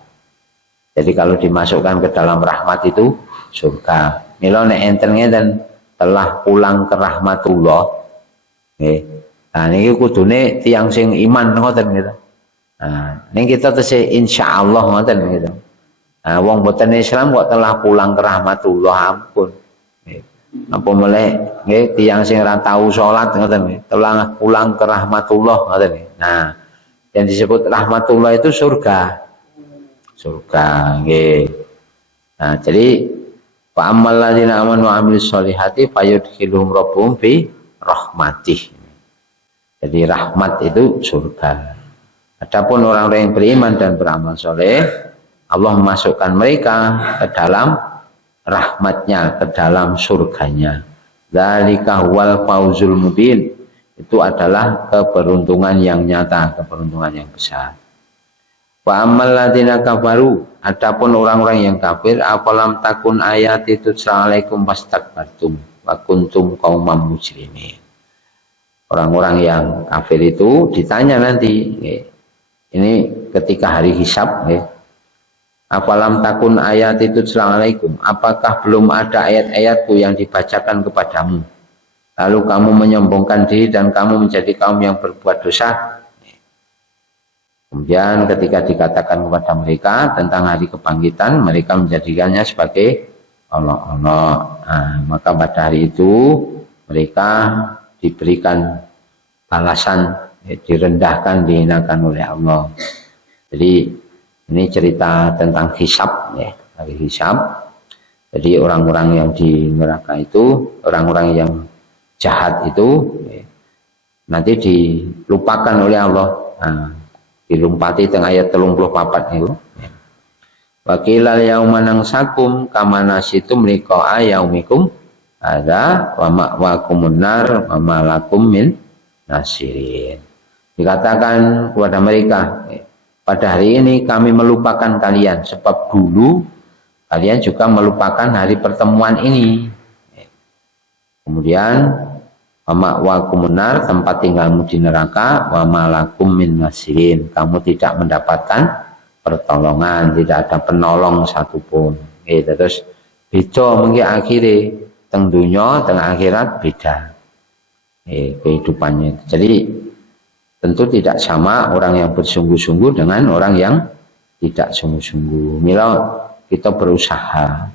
Jadi kalau dimasukkan ke dalam rahmat itu surga. Mila nek enten ngeten telah pulang ke rahmatullah. Nggih. Nah niki kudune tiyang sing iman ngoten gitu. Nah, niki kita tesih insyaallah ngoten gitu. Nah, wong boten Islam kok telah pulang ke rahmatullah, ampun. Nggih. Apa meleh nggih tiyang sing ora tau salat ngoten nggih, telah pulang ke rahmatullah ngoten nggih. Nah, yang disebut rahmatullah itu surga. Surga nggih. Nah, jadi fa ammal ladzina amanu wa amilus solihati fayudkhiluhum rabbuhum fi rahmatih. Jadi rahmat itu surga. Adapun orang-orang yang beriman dan beramal soleh, Allah memasukkan mereka ke dalam rahmatnya, ke dalam surganya. Dzalika huwal fawzul mubin. Itu adalah keberuntungan yang nyata, keberuntungan yang besar. Wa ammal ladzina kafaru, adapun orang-orang yang kafir, afalam takun ayati tutla alaikum fastakbartum wa kuntum qauman mujrimin. Orang-orang yang kafir itu ditanya nanti, ini ketika hari hisab, afalam takun ayati tutla alaikum, apakah belum ada ayat-ayatku yang dibacakan kepadamu, lalu kamu menyombongkan diri dan kamu menjadi kaum yang berbuat dosa. Kemudian ketika dikatakan kepada mereka tentang hari kebangkitan, mereka menjadikannya sebagai Allah. Nah, maka pada hari itu mereka diberikan balasan, direndahkan, dihinakan oleh Allah. Jadi ini cerita tentang hisab, hari hisab. Jadi orang-orang yang di neraka itu, orang-orang yang jahat itu nanti dilupakan oleh Allah. Nah, dilumpati tengah ayat 34 itu. Wakilal yauma nangsakum kama nasitum liqa'a yaumikum hadza wa ma'wakumun nar wa ma lakum min nasirin. Dikatakan kepada mereka, pada hari ini kami melupakan kalian sebab dulu kalian juga melupakan hari pertemuan ini. Kemudian wa ma'wakumun nar, tempat tinggalmu di neraka, wa ma lakum min nasirin, kamu tidak mendapatkan pertolongan, tidak ada penolong satupun. Terus beda mungkin akhirnya teng dunya teng akhirat beda kehidupannya. Jadi tentu tidak sama orang yang bersungguh-sungguh dengan orang yang tidak sungguh-sungguh. Mila kita berusaha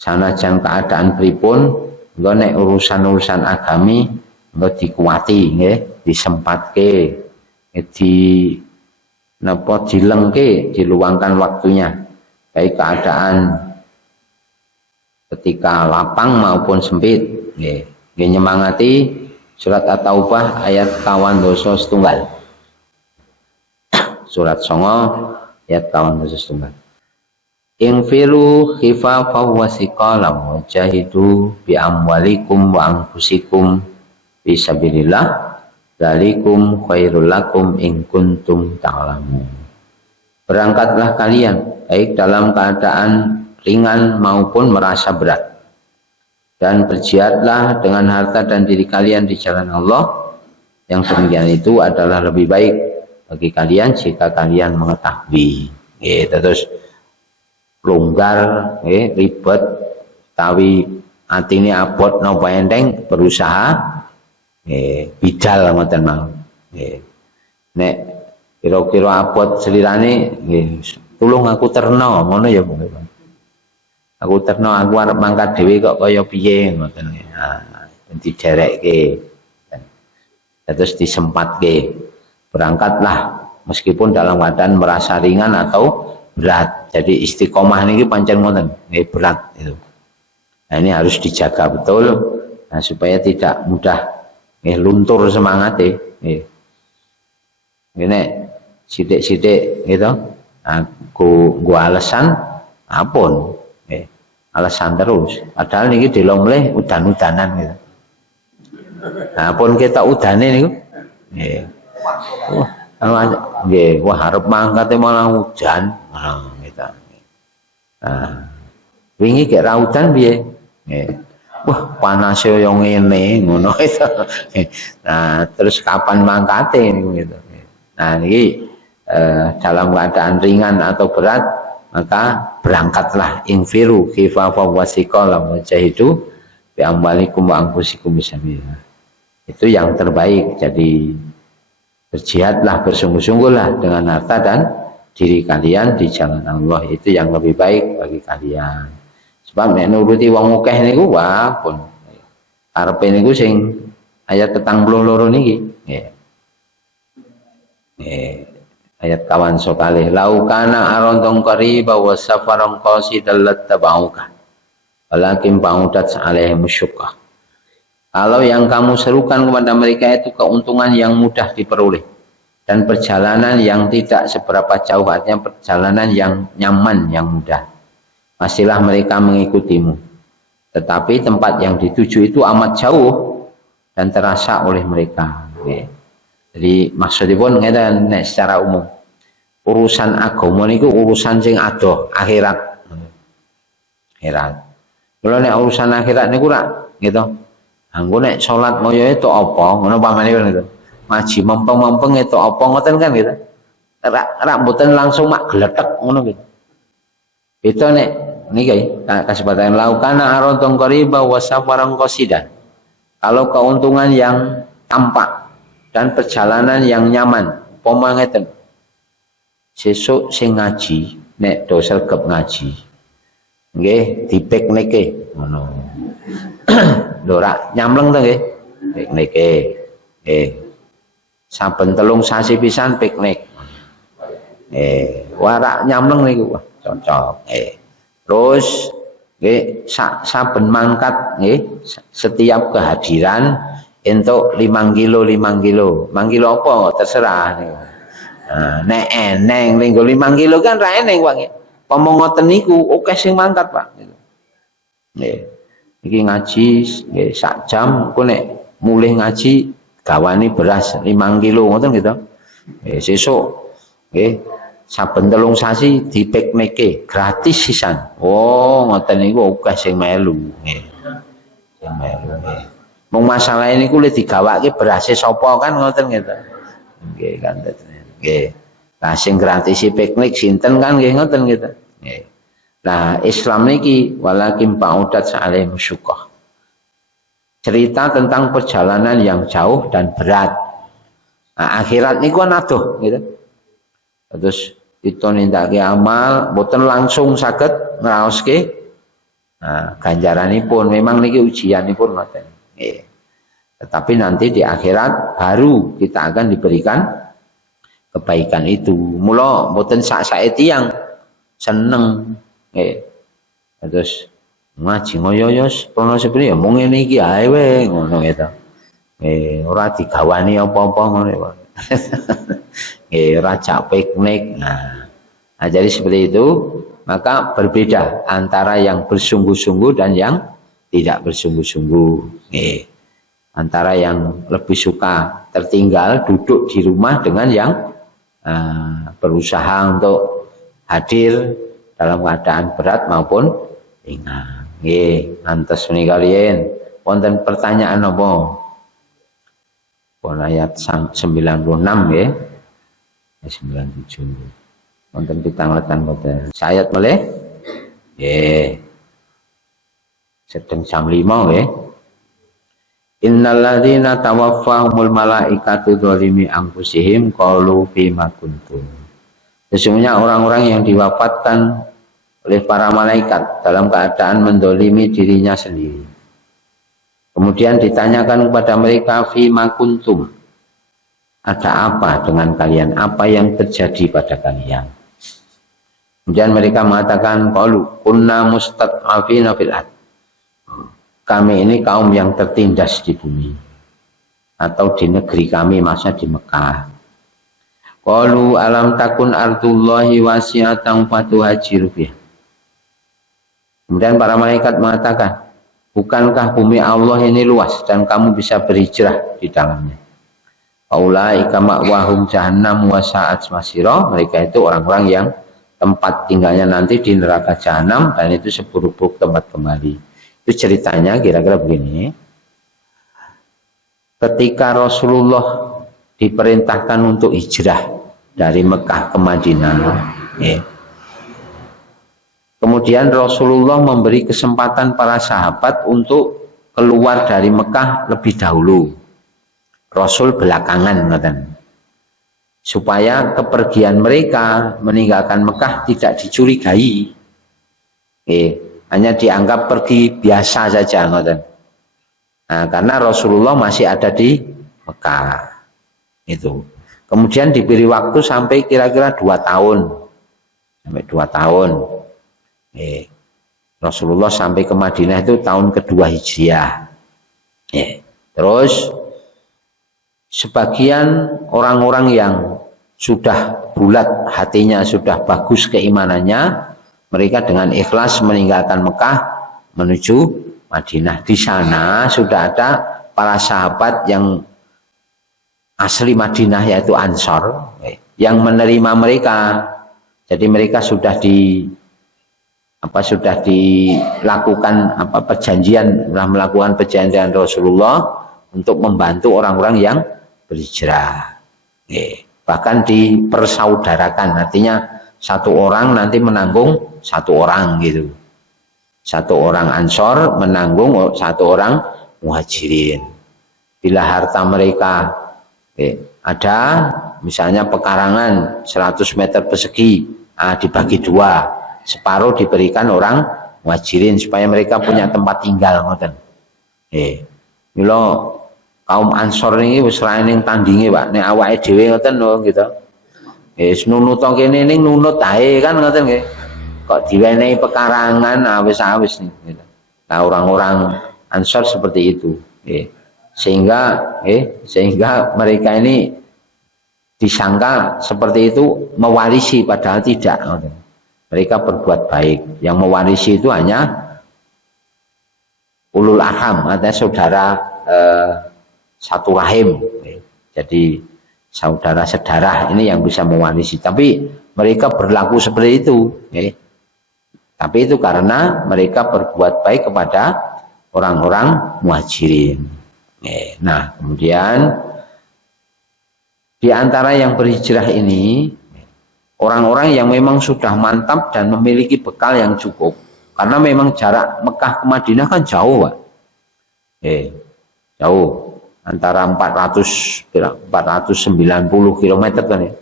sanajan keadaan pripun, engko nek urusan-urusan agami engko dikuati nggih, disempatke, dilengke, diluangkan waktunya, baik keadaan ketika lapang maupun sempit. Nggih nyemangati surat At-Taubah ayat 2 setunggal. Surat 9 ayat 2 setunggal. Infiru khifafan wa siqalan wajahidu bi amwalikum wa anfusikum fi sabilillah dzalikum khairul lakum in kuntum ta'lamun. Berangkatlah kalian baik dalam keadaan ringan maupun merasa berat, dan berjihadlah dengan harta dan diri kalian di jalan Allah. Yang demikian itu adalah lebih baik bagi kalian jika kalian mengetahui. Terus longgar, ribet, tapi atine abot napa enteng, berusaha bidal ngoten mau. Nek kira-kira abot selirane, tulung aku terno ngono ya. Aku terno, aku arep mangkat dhewe kok kaya piye ngoten. Nah, diderekke. Terus disempatke. Berangkatlah meskipun dalam keadaan merasa ringan atau berat. Jadi istiqomah ini pancen ngoten, berat itu. Nah, ini harus dijaga betul, nah, supaya tidak mudah luntur semangatnya. Ini sidik-sidik gitu, gua alasan, apun, alasan terus. Padahal ini dilomleh udan-udanan gitu. Nah, pun kita udane niku, wah harap mangkate malah hujan, gitu. Nah, wingi gek ra udan piye? Wah panasnya yang ngene ngono itu. Nah, terus kapan mangkate niku gitu. Nah, ini dalam keadaan ringan atau berat, maka berangkatlah infiru khifafa wasiqala mujahidu bi ambalikum wa anfusikum bisabilillah. Itu yang terbaik. Jadi berjihadlah, bersungguh-sungguhlah dengan harta dan diri kalian di jalan Allah. Itu yang lebih baik bagi kalian. Sebab nek nuruti wong akeh niku wah pun karepe niku sing ayat 32 niki. Ayat kawan sokalih laukana arontong qariba wa safaron qasidan lattabauka walakin ba'udat alaihim syuqqah. Kalau yang kamu serukan kepada mereka itu keuntungan yang mudah diperoleh dan perjalanan yang tidak seberapa jauh, artinya perjalanan yang nyaman, yang mudah, pastilah mereka mengikutimu. Tetapi tempat yang dituju itu amat jauh dan terasa oleh mereka. Jadi maksudnya pun ngeten nek secara umum urusan agama niku urusan sing adoh akhirat. Kalau nek urusan akhirat niku rak gitu. Anggo nek salat moyo itu apa? Ngono pamane kan gitu. Ngaji mempeng-mempeng itu apa ngoten kan gitu. Rak mboten langsung mak gletek ngono gitu. Itu nek niki kasebatan laukana arontong qariba wa safaran qasidan. Kalau keuntungan yang tampak dan perjalanan yang nyaman, umpama ngeten. Sesuk sing ngaji, nek do sregep ngaji. Nggih, dipiknike ngono. Lho rak nyamleng to nggih. Piknike. Saben telung sasi pisan piknik. Wah rak nyamleng niku wah cocok. Terus nggih saben mangkat nggih setiap kehadiran entuk 5 kilo 5 kilo. 5 kilo apa terserah niku. Nah, nek eneng linggo 5 kilo kan ra eneng Pak. Pomong ngoten niku akeh sing mangkat Pak gitu. Nggih. Iki ngaji nggih sak jam engko nek mulih ngaji gawani beras 5 kilo ngoten gitu. Sesuk nggih saben telung sasi dipiknike gratis sisan. Oh, ngoten niku akeh sing melu nggih. Sing melu nggih. Mung masalah ini kulit digawake berase sapa kan ngoten gitu. Nggih kan nggih. Lah sing gratis piknik sinten kan nggih ngoten gitu. Nggih. Nah, Islam niki walakin ba'udat alaihim syuqqah. Cerita tentang perjalanan yang jauh dan berat. Nah, akhirat niku kan adoh gitu. Terus kita nindakake amal boten langsung saged ngraoske. Nah, ganjaranipun memang niki ujianipun ngoten. Tetapi nanti di akhirat baru kita akan diberikan kebaikan itu. Mula mboten sak-sake tiyang seneng terus ngaji ngoyo prono sebenarnya mung ngene iki ae wae ngono gitu. Ora digawani apa-apa ngono wae. Ora jak piknik. Nah, jadi seperti itu, maka berbeda antara yang bersungguh-sungguh dan yang tidak bersungguh-sungguh. Antara yang lebih suka tertinggal duduk di rumah dengan yang berusaha untuk hadir dalam keadaan berat maupun ringan. Nggih, antes menika kalian wonten pertanyaan apa? Pun ayat 96 nggih. 97. Wonten pitangletan boten. Sayat melih? Nggih. Sedeng jam 5 nggih. Innal ladzina tawaffahumul malaikatu dzalimi anfusihim qalu fima kuntum. Sesungguhnya orang-orang yang diwafatkan oleh para malaikat dalam keadaan mendolimi dirinya sendiri. Kemudian ditanyakan kepada mereka fima kuntum. ada apa dengan kalian? Apa yang terjadi pada kalian? Kemudian mereka mengatakan, qalu kunna mustad'afina fil ard. Kami ini kaum yang tertindas di bumi, atau di negeri kami, masa di Mekah. Qalu alam takun ardullahi wasi'atan fatuhajiru fiha. Kemudian para malaikat mengatakan, bukankah bumi Allah ini luas dan kamu bisa berhijrah di dalamnya? Ulaika ma'wahum jahannam wa sa'at masira. Mereka itu orang-orang yang tempat tinggalnya nanti di neraka jahanam, dan itu seburuk-buruk tempat kembali. Itu ceritanya kira-kira begini. Ketika Rasulullah diperintahkan untuk hijrah dari Mekah ke Madinah, kemudian Rasulullah memberi kesempatan para sahabat untuk keluar dari Mekah lebih dahulu. Rasul belakangan, supaya kepergian mereka meninggalkan Mekah tidak dicurigai, hanya dianggap pergi biasa saja, nah, karena Rasulullah masih ada di Mekah. Itu kemudian diberi waktu sampai kira-kira 2 tahun, sampai 2 tahun. Rasulullah sampai ke Madinah itu tahun kedua Hijriah. Terus sebagian orang-orang yang sudah bulat hatinya, sudah bagus keimanannya, mereka dengan ikhlas meninggalkan Mekah menuju Madinah. Di sana sudah ada para sahabat yang asli Madinah, yaitu Ansor, yang menerima mereka. Jadi mereka sudah dilakukan perjanjian, melakukan perjanjian Rasulullah untuk membantu orang-orang yang berhijrah. Bahkan dipersaudarakan, artinya satu orang nanti menanggung satu orang gitu. Satu orang Ansor menanggung satu orang Muhajirin. Bila harta mereka ada misalnya pekarangan 100 meter persegi, dibagi 2, separuh diberikan orang Muhajirin supaya mereka punya tempat tinggal, ngoten. Mila kaum Ansor ini wis ra ning tandinge, Pak. Nek awake dhewe ngoten lho gitu. Wis nunut kene ning nunut ae kan ngoten nggih. Kok diwenehi pekarangan wis gitu. Nah, orang-orang Ansor seperti itu, sehingga mereka ini disangka seperti itu mewarisi, padahal tidak. Mereka berbuat baik. Yang mewarisi itu hanya ulul arham, artinya saudara satu rahim. Jadi saudara sedarah ini yang bisa mewarisi. Tapi mereka berlaku seperti itu. Tapi itu karena mereka berbuat baik kepada orang-orang Muhajirin. Nah, kemudian di antara yang berhijrah ini orang-orang yang memang sudah mantap dan memiliki bekal yang cukup. Karena memang jarak Mekah ke Madinah kan jauh, Pak. Jauh. Antara 490 km kan ya.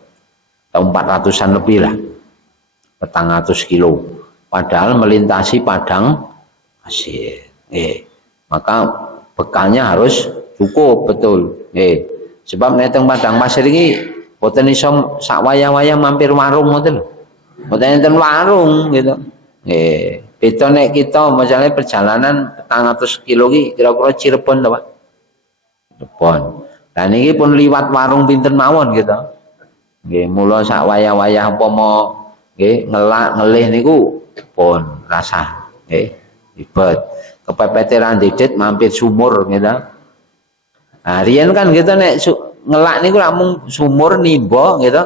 Atau 400-an lebih lah. 400 kilo. Padahal melintasi padang pasir. Maka bekalnya harus cukup, betul. Sebab nek teng padang pasir iki boten iso sak wayah-wayah mampir warung ngoten lho. Boten enten warung gitu. Beda nek kita misalnya perjalanan 400 kilo iki kira-kira Cirebon to, Pak. Cirebon. Lah niki pun liwat warung pinten mawon gitu. Nggih, mula sak wayah-wayah upama nggih ngelak ngelih niku pun rasah nggih ribet. Kepepete ra ndidit mampir sumur gitu. Nah, riyen kan gitu nek ngelak niku lak mung sumur nimba gitu.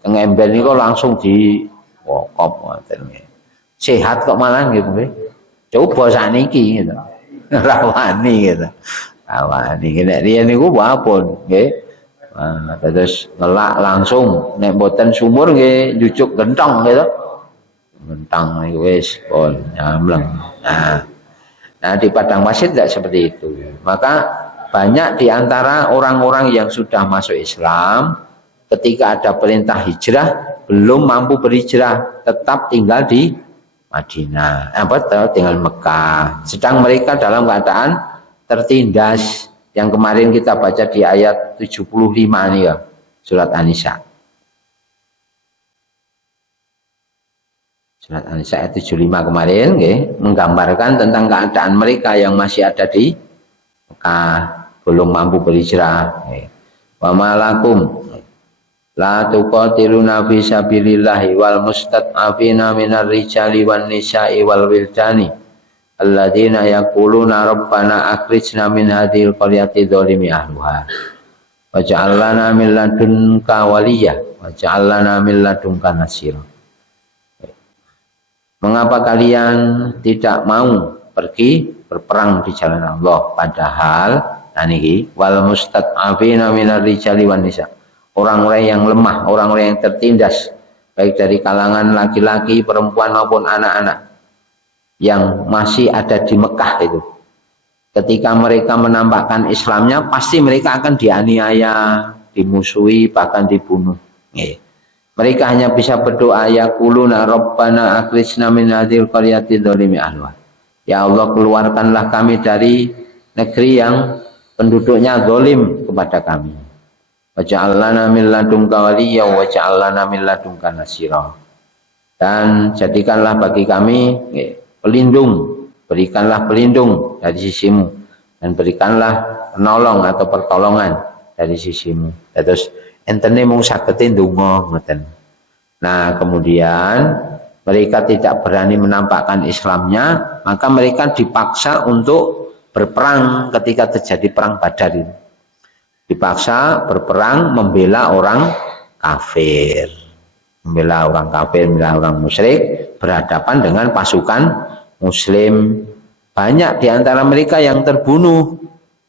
Teng emben niku langsung di wokop ngoten nggih. Sehat kok malah gitu nggih. Coba sakniki gitu. Rawani gitu. Rawani nek riyen niku wapun nggih. Terus ngelak langsung nek mboten sumur nggih jujuk gentong gitu. Gentong niku wis pun nyamleng. Nah, di padang pasir tidak seperti itu. Maka banyak di antara orang-orang yang sudah masuk Islam ketika ada perintah hijrah belum mampu berhijrah, tetap tinggal di Madinah, tinggal Mekah. Sedang mereka dalam keadaan tertindas, Yang kemarin kita baca di ayat 75 nih ya, surat An-Nisa. Surat An-Nisa ayat 75 kemarin menggambarkan tentang keadaan mereka yang masih ada di Mekah, belum mampu berhijrah. Wa malakum la tuqatiluna fi sabilillahi wal mustad'afina minar rijali wan nisa'i wal wildani alladzina yaquluna rabbana akhrijna min hadhil qaryati dzalimi ahliha waj'al lana min ladunka waliyya waj'al lana min ladunka nasira. Mengapa kalian tidak mau pergi berperang di jalan Allah, padahal niki wal mustad'afina minar rijali wan nisa, orang-orang yang lemah, orang-orang yang tertindas baik dari kalangan laki-laki, perempuan maupun anak-anak yang masih ada di Mekah itu. Ketika mereka menampakkan Islamnya, pasti mereka akan dianiaya, dimusuhi, bahkan dibunuh. Mereka hanya bisa berdoa, yaquluna rabbana akhrijna min hadhil qaryati dzalimi ahliha. Ya Allah, keluarkanlah kami dari negeri yang penduduknya zalim kepada kami. Waj'al lana min ladunka waliyya waj'al lana min ladunka nasira. Dan jadikanlah bagi kami pelindung, berikanlah pelindung dari sisimu, dan berikanlah penolong atau pertolongan dari sisimu. Terus entene mung sagetin ndonga ngoten. Nah, kemudian mereka tidak berani menampakkan Islamnya, maka mereka dipaksa untuk berperang ketika terjadi perang Badar itu. Dipaksa berperang membela orang kafir. Membela orang kafir, membela orang musyrik, berhadapan dengan pasukan muslim. Banyak di antara mereka yang terbunuh.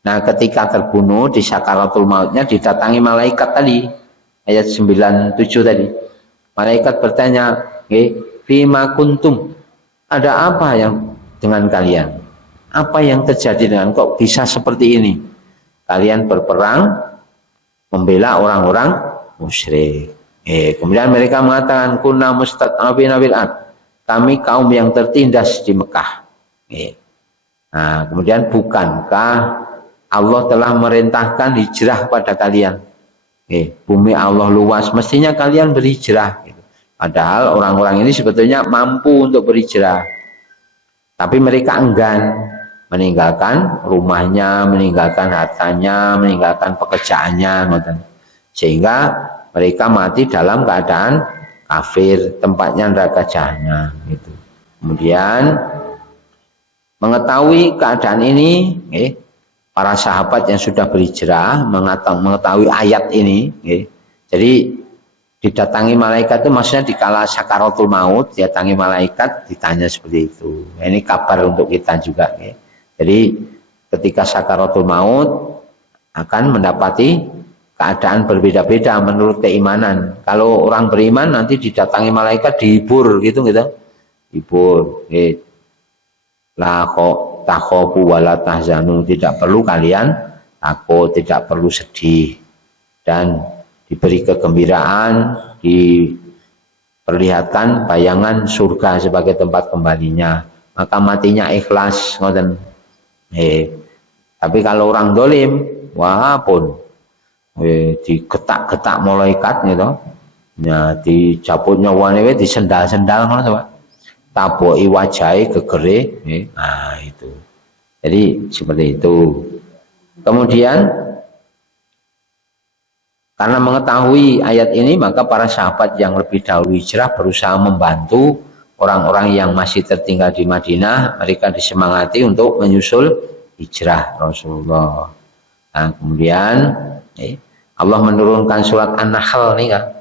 Nah, ketika terbunuh di sakaratul mautnya didatangi malaikat tadi, ayat 97 tadi. Malaikat bertanya, fima kuntum, ada apa yang dengan kalian? Apa yang terjadi dengan kok bisa seperti ini? Kalian berperang membela orang-orang musyrik. Kemudian mereka mengatakan, kunna mustad'afina fil ard, kami kaum yang tertindas di Mekah. Nah, kemudian bukankah Allah telah merintahkan hijrah pada kalian? Bumi Allah luas, mestinya kalian berhijrah. Padahal orang-orang ini sebetulnya mampu untuk berhijrah, tapi mereka enggan, meninggalkan rumahnya, meninggalkan hartanya, meninggalkan pekerjaannya, sehingga mereka mati dalam keadaan kafir, tempatnya neraka jahanam. Kemudian mengetahui keadaan ini, para sahabat yang sudah berhijrah mengetahui ayat ini, jadi didatangi malaikat itu maksudnya dikala sakaratul maut, didatangi malaikat ditanya seperti itu. Ini kabar untuk kita juga. Jadi ketika sakaratul maut akan mendapati keadaan berbeda-beda menurut keimanan. Kalau orang beriman nanti didatangi malaikat dihibur gitu. Hibur. La takhofu wala tahzanu, tidak perlu kalian takut, tidak perlu sedih, dan diberi kegembiraan, diperlihatkan bayangan surga sebagai tempat kembalinya, maka matinya ikhlas. Tapi kalau orang dolim, wah pun digetak-getak malaikat gitu, ya dicabut nyawanya, disendal-sendal taboki wajahe gegere. Nah itu. Jadi seperti itu. Kemudian karena mengetahui ayat ini, maka para sahabat yang lebih dahulu hijrah berusaha membantu orang-orang yang masih tertinggal di Madinah. Mereka disemangati untuk menyusul hijrah Rasulullah. Nah, kemudian Allah menurunkan surat An-Nahl nih kan.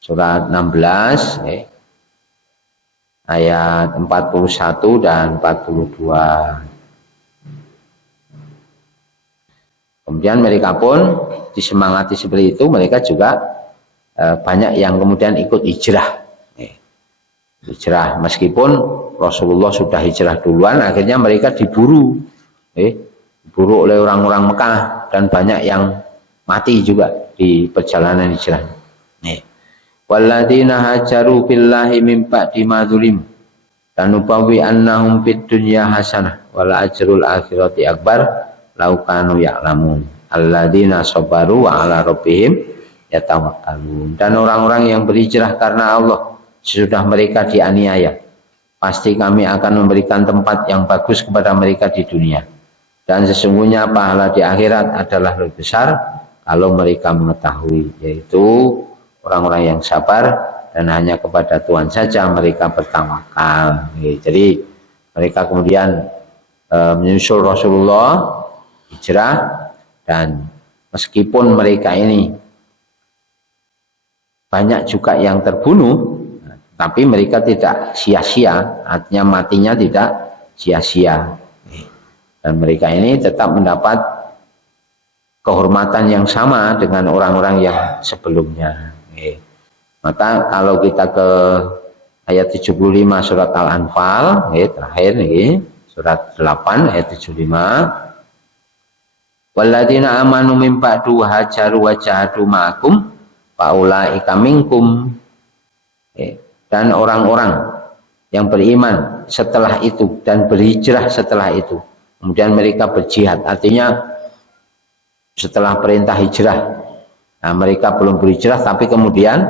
Surat 16 ayat 41 dan 42. Kemudian mereka pun disemangati seperti itu, mereka juga banyak yang kemudian ikut hijrah. Hijrah meskipun Rasulullah sudah hijrah duluan, akhirnya mereka diburu oleh orang-orang Mekah, dan banyak yang mati juga di perjalanan hijrah. Walladzina hajaru billahi min ba'di ma dzulim tanubawwi annahum fid dunya hasanah wal ajrul akhirati akbar laukanu ya'lamun alladzina sabaru wa ala rabbihim yatawakkalun. Dan orang-orang yang berhijrah karena Allah sesudah mereka dianiaya, pasti kami akan memberikan tempat yang bagus kepada mereka di dunia, dan sesungguhnya pahala di akhirat adalah lebih besar kalau mereka mengetahui, yaitu orang-orang yang sabar dan hanya kepada Tuhan saja mereka bertawakal. Jadi mereka kemudian menyusul Rasulullah hijrah, dan meskipun mereka ini banyak juga yang terbunuh, tapi mereka tidak sia-sia, artinya matinya tidak sia-sia, dan mereka ini tetap mendapat kehormatan yang sama dengan orang-orang yang sebelumnya. Maka kalau kita ke ayat 75 surat Al-Anfal, terakhir nih, surat 8 ayat 75, walladzina amanu min ba'du hajaru wa jahadu ma'akum faulaika minkum. Dan orang-orang yang beriman setelah itu dan berhijrah setelah itu, kemudian mereka berjihad, artinya setelah perintah hijrah, nah mereka belum berhijrah tapi kemudian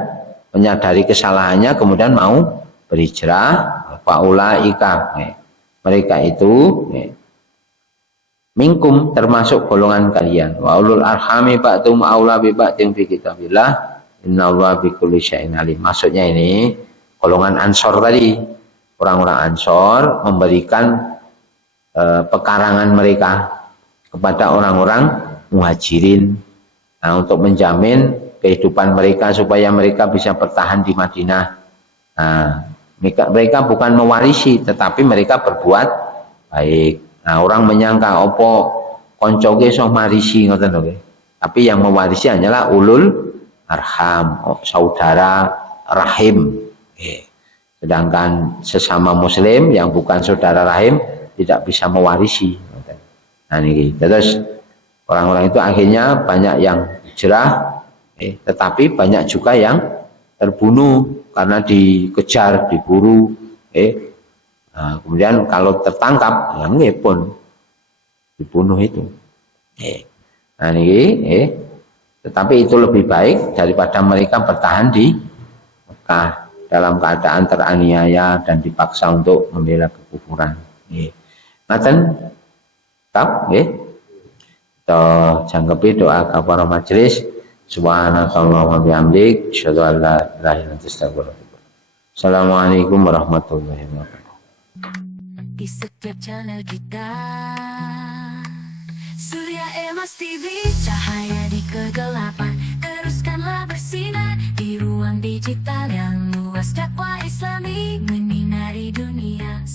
menyadari kesalahannya kemudian mau berhijrah, faulaika, mereka itu minkum, termasuk golongan kalian. Wa ulul arhami ba'dhum aula bi ba'dhin fi kitabillah innallaha bikulli syai'in alim. Maksudnya ini golongan Ansor tadi, orang-orang Ansor memberikan pekarangan mereka kepada orang-orang Muhajirin, nah, untuk menjamin kehidupan mereka supaya mereka bisa bertahan di Madinah. Nah, mereka bukan mewarisi tetapi mereka berbuat baik. Nah, orang menyangka opo koncoke iso marisi ngoten lho. Tapi yang mewarisi hanyalah ulul arham, saudara rahim. Sedangkan sesama muslim yang bukan saudara rahim tidak bisa mewarisi. Nah, ini terus orang-orang itu akhirnya banyak yang hijrah, tetapi banyak juga yang terbunuh karena dikejar, diburu. Nah, kemudian kalau tertangkap, ya pun dibunuh itu. Nah, ini, tetapi itu lebih baik daripada mereka bertahan di Mekah dalam keadaan teraniaya dan dipaksa untuk membela kekufuran. Ngaten, tak, kita jangkepi doa kafarah majelis. Subhanakallahumma bihamdik, asyhadu an la ilaha illa anta astaghfiruka wa atubu ilaik. Assalamualaikum warahmatullahi wabarakatuh. Di setiap channel kita, Surya Emas TV, cahaya di kegelapan, teruskanlah bersinar di ruang digital yang luas. Dakwah Islami menyinari dunia.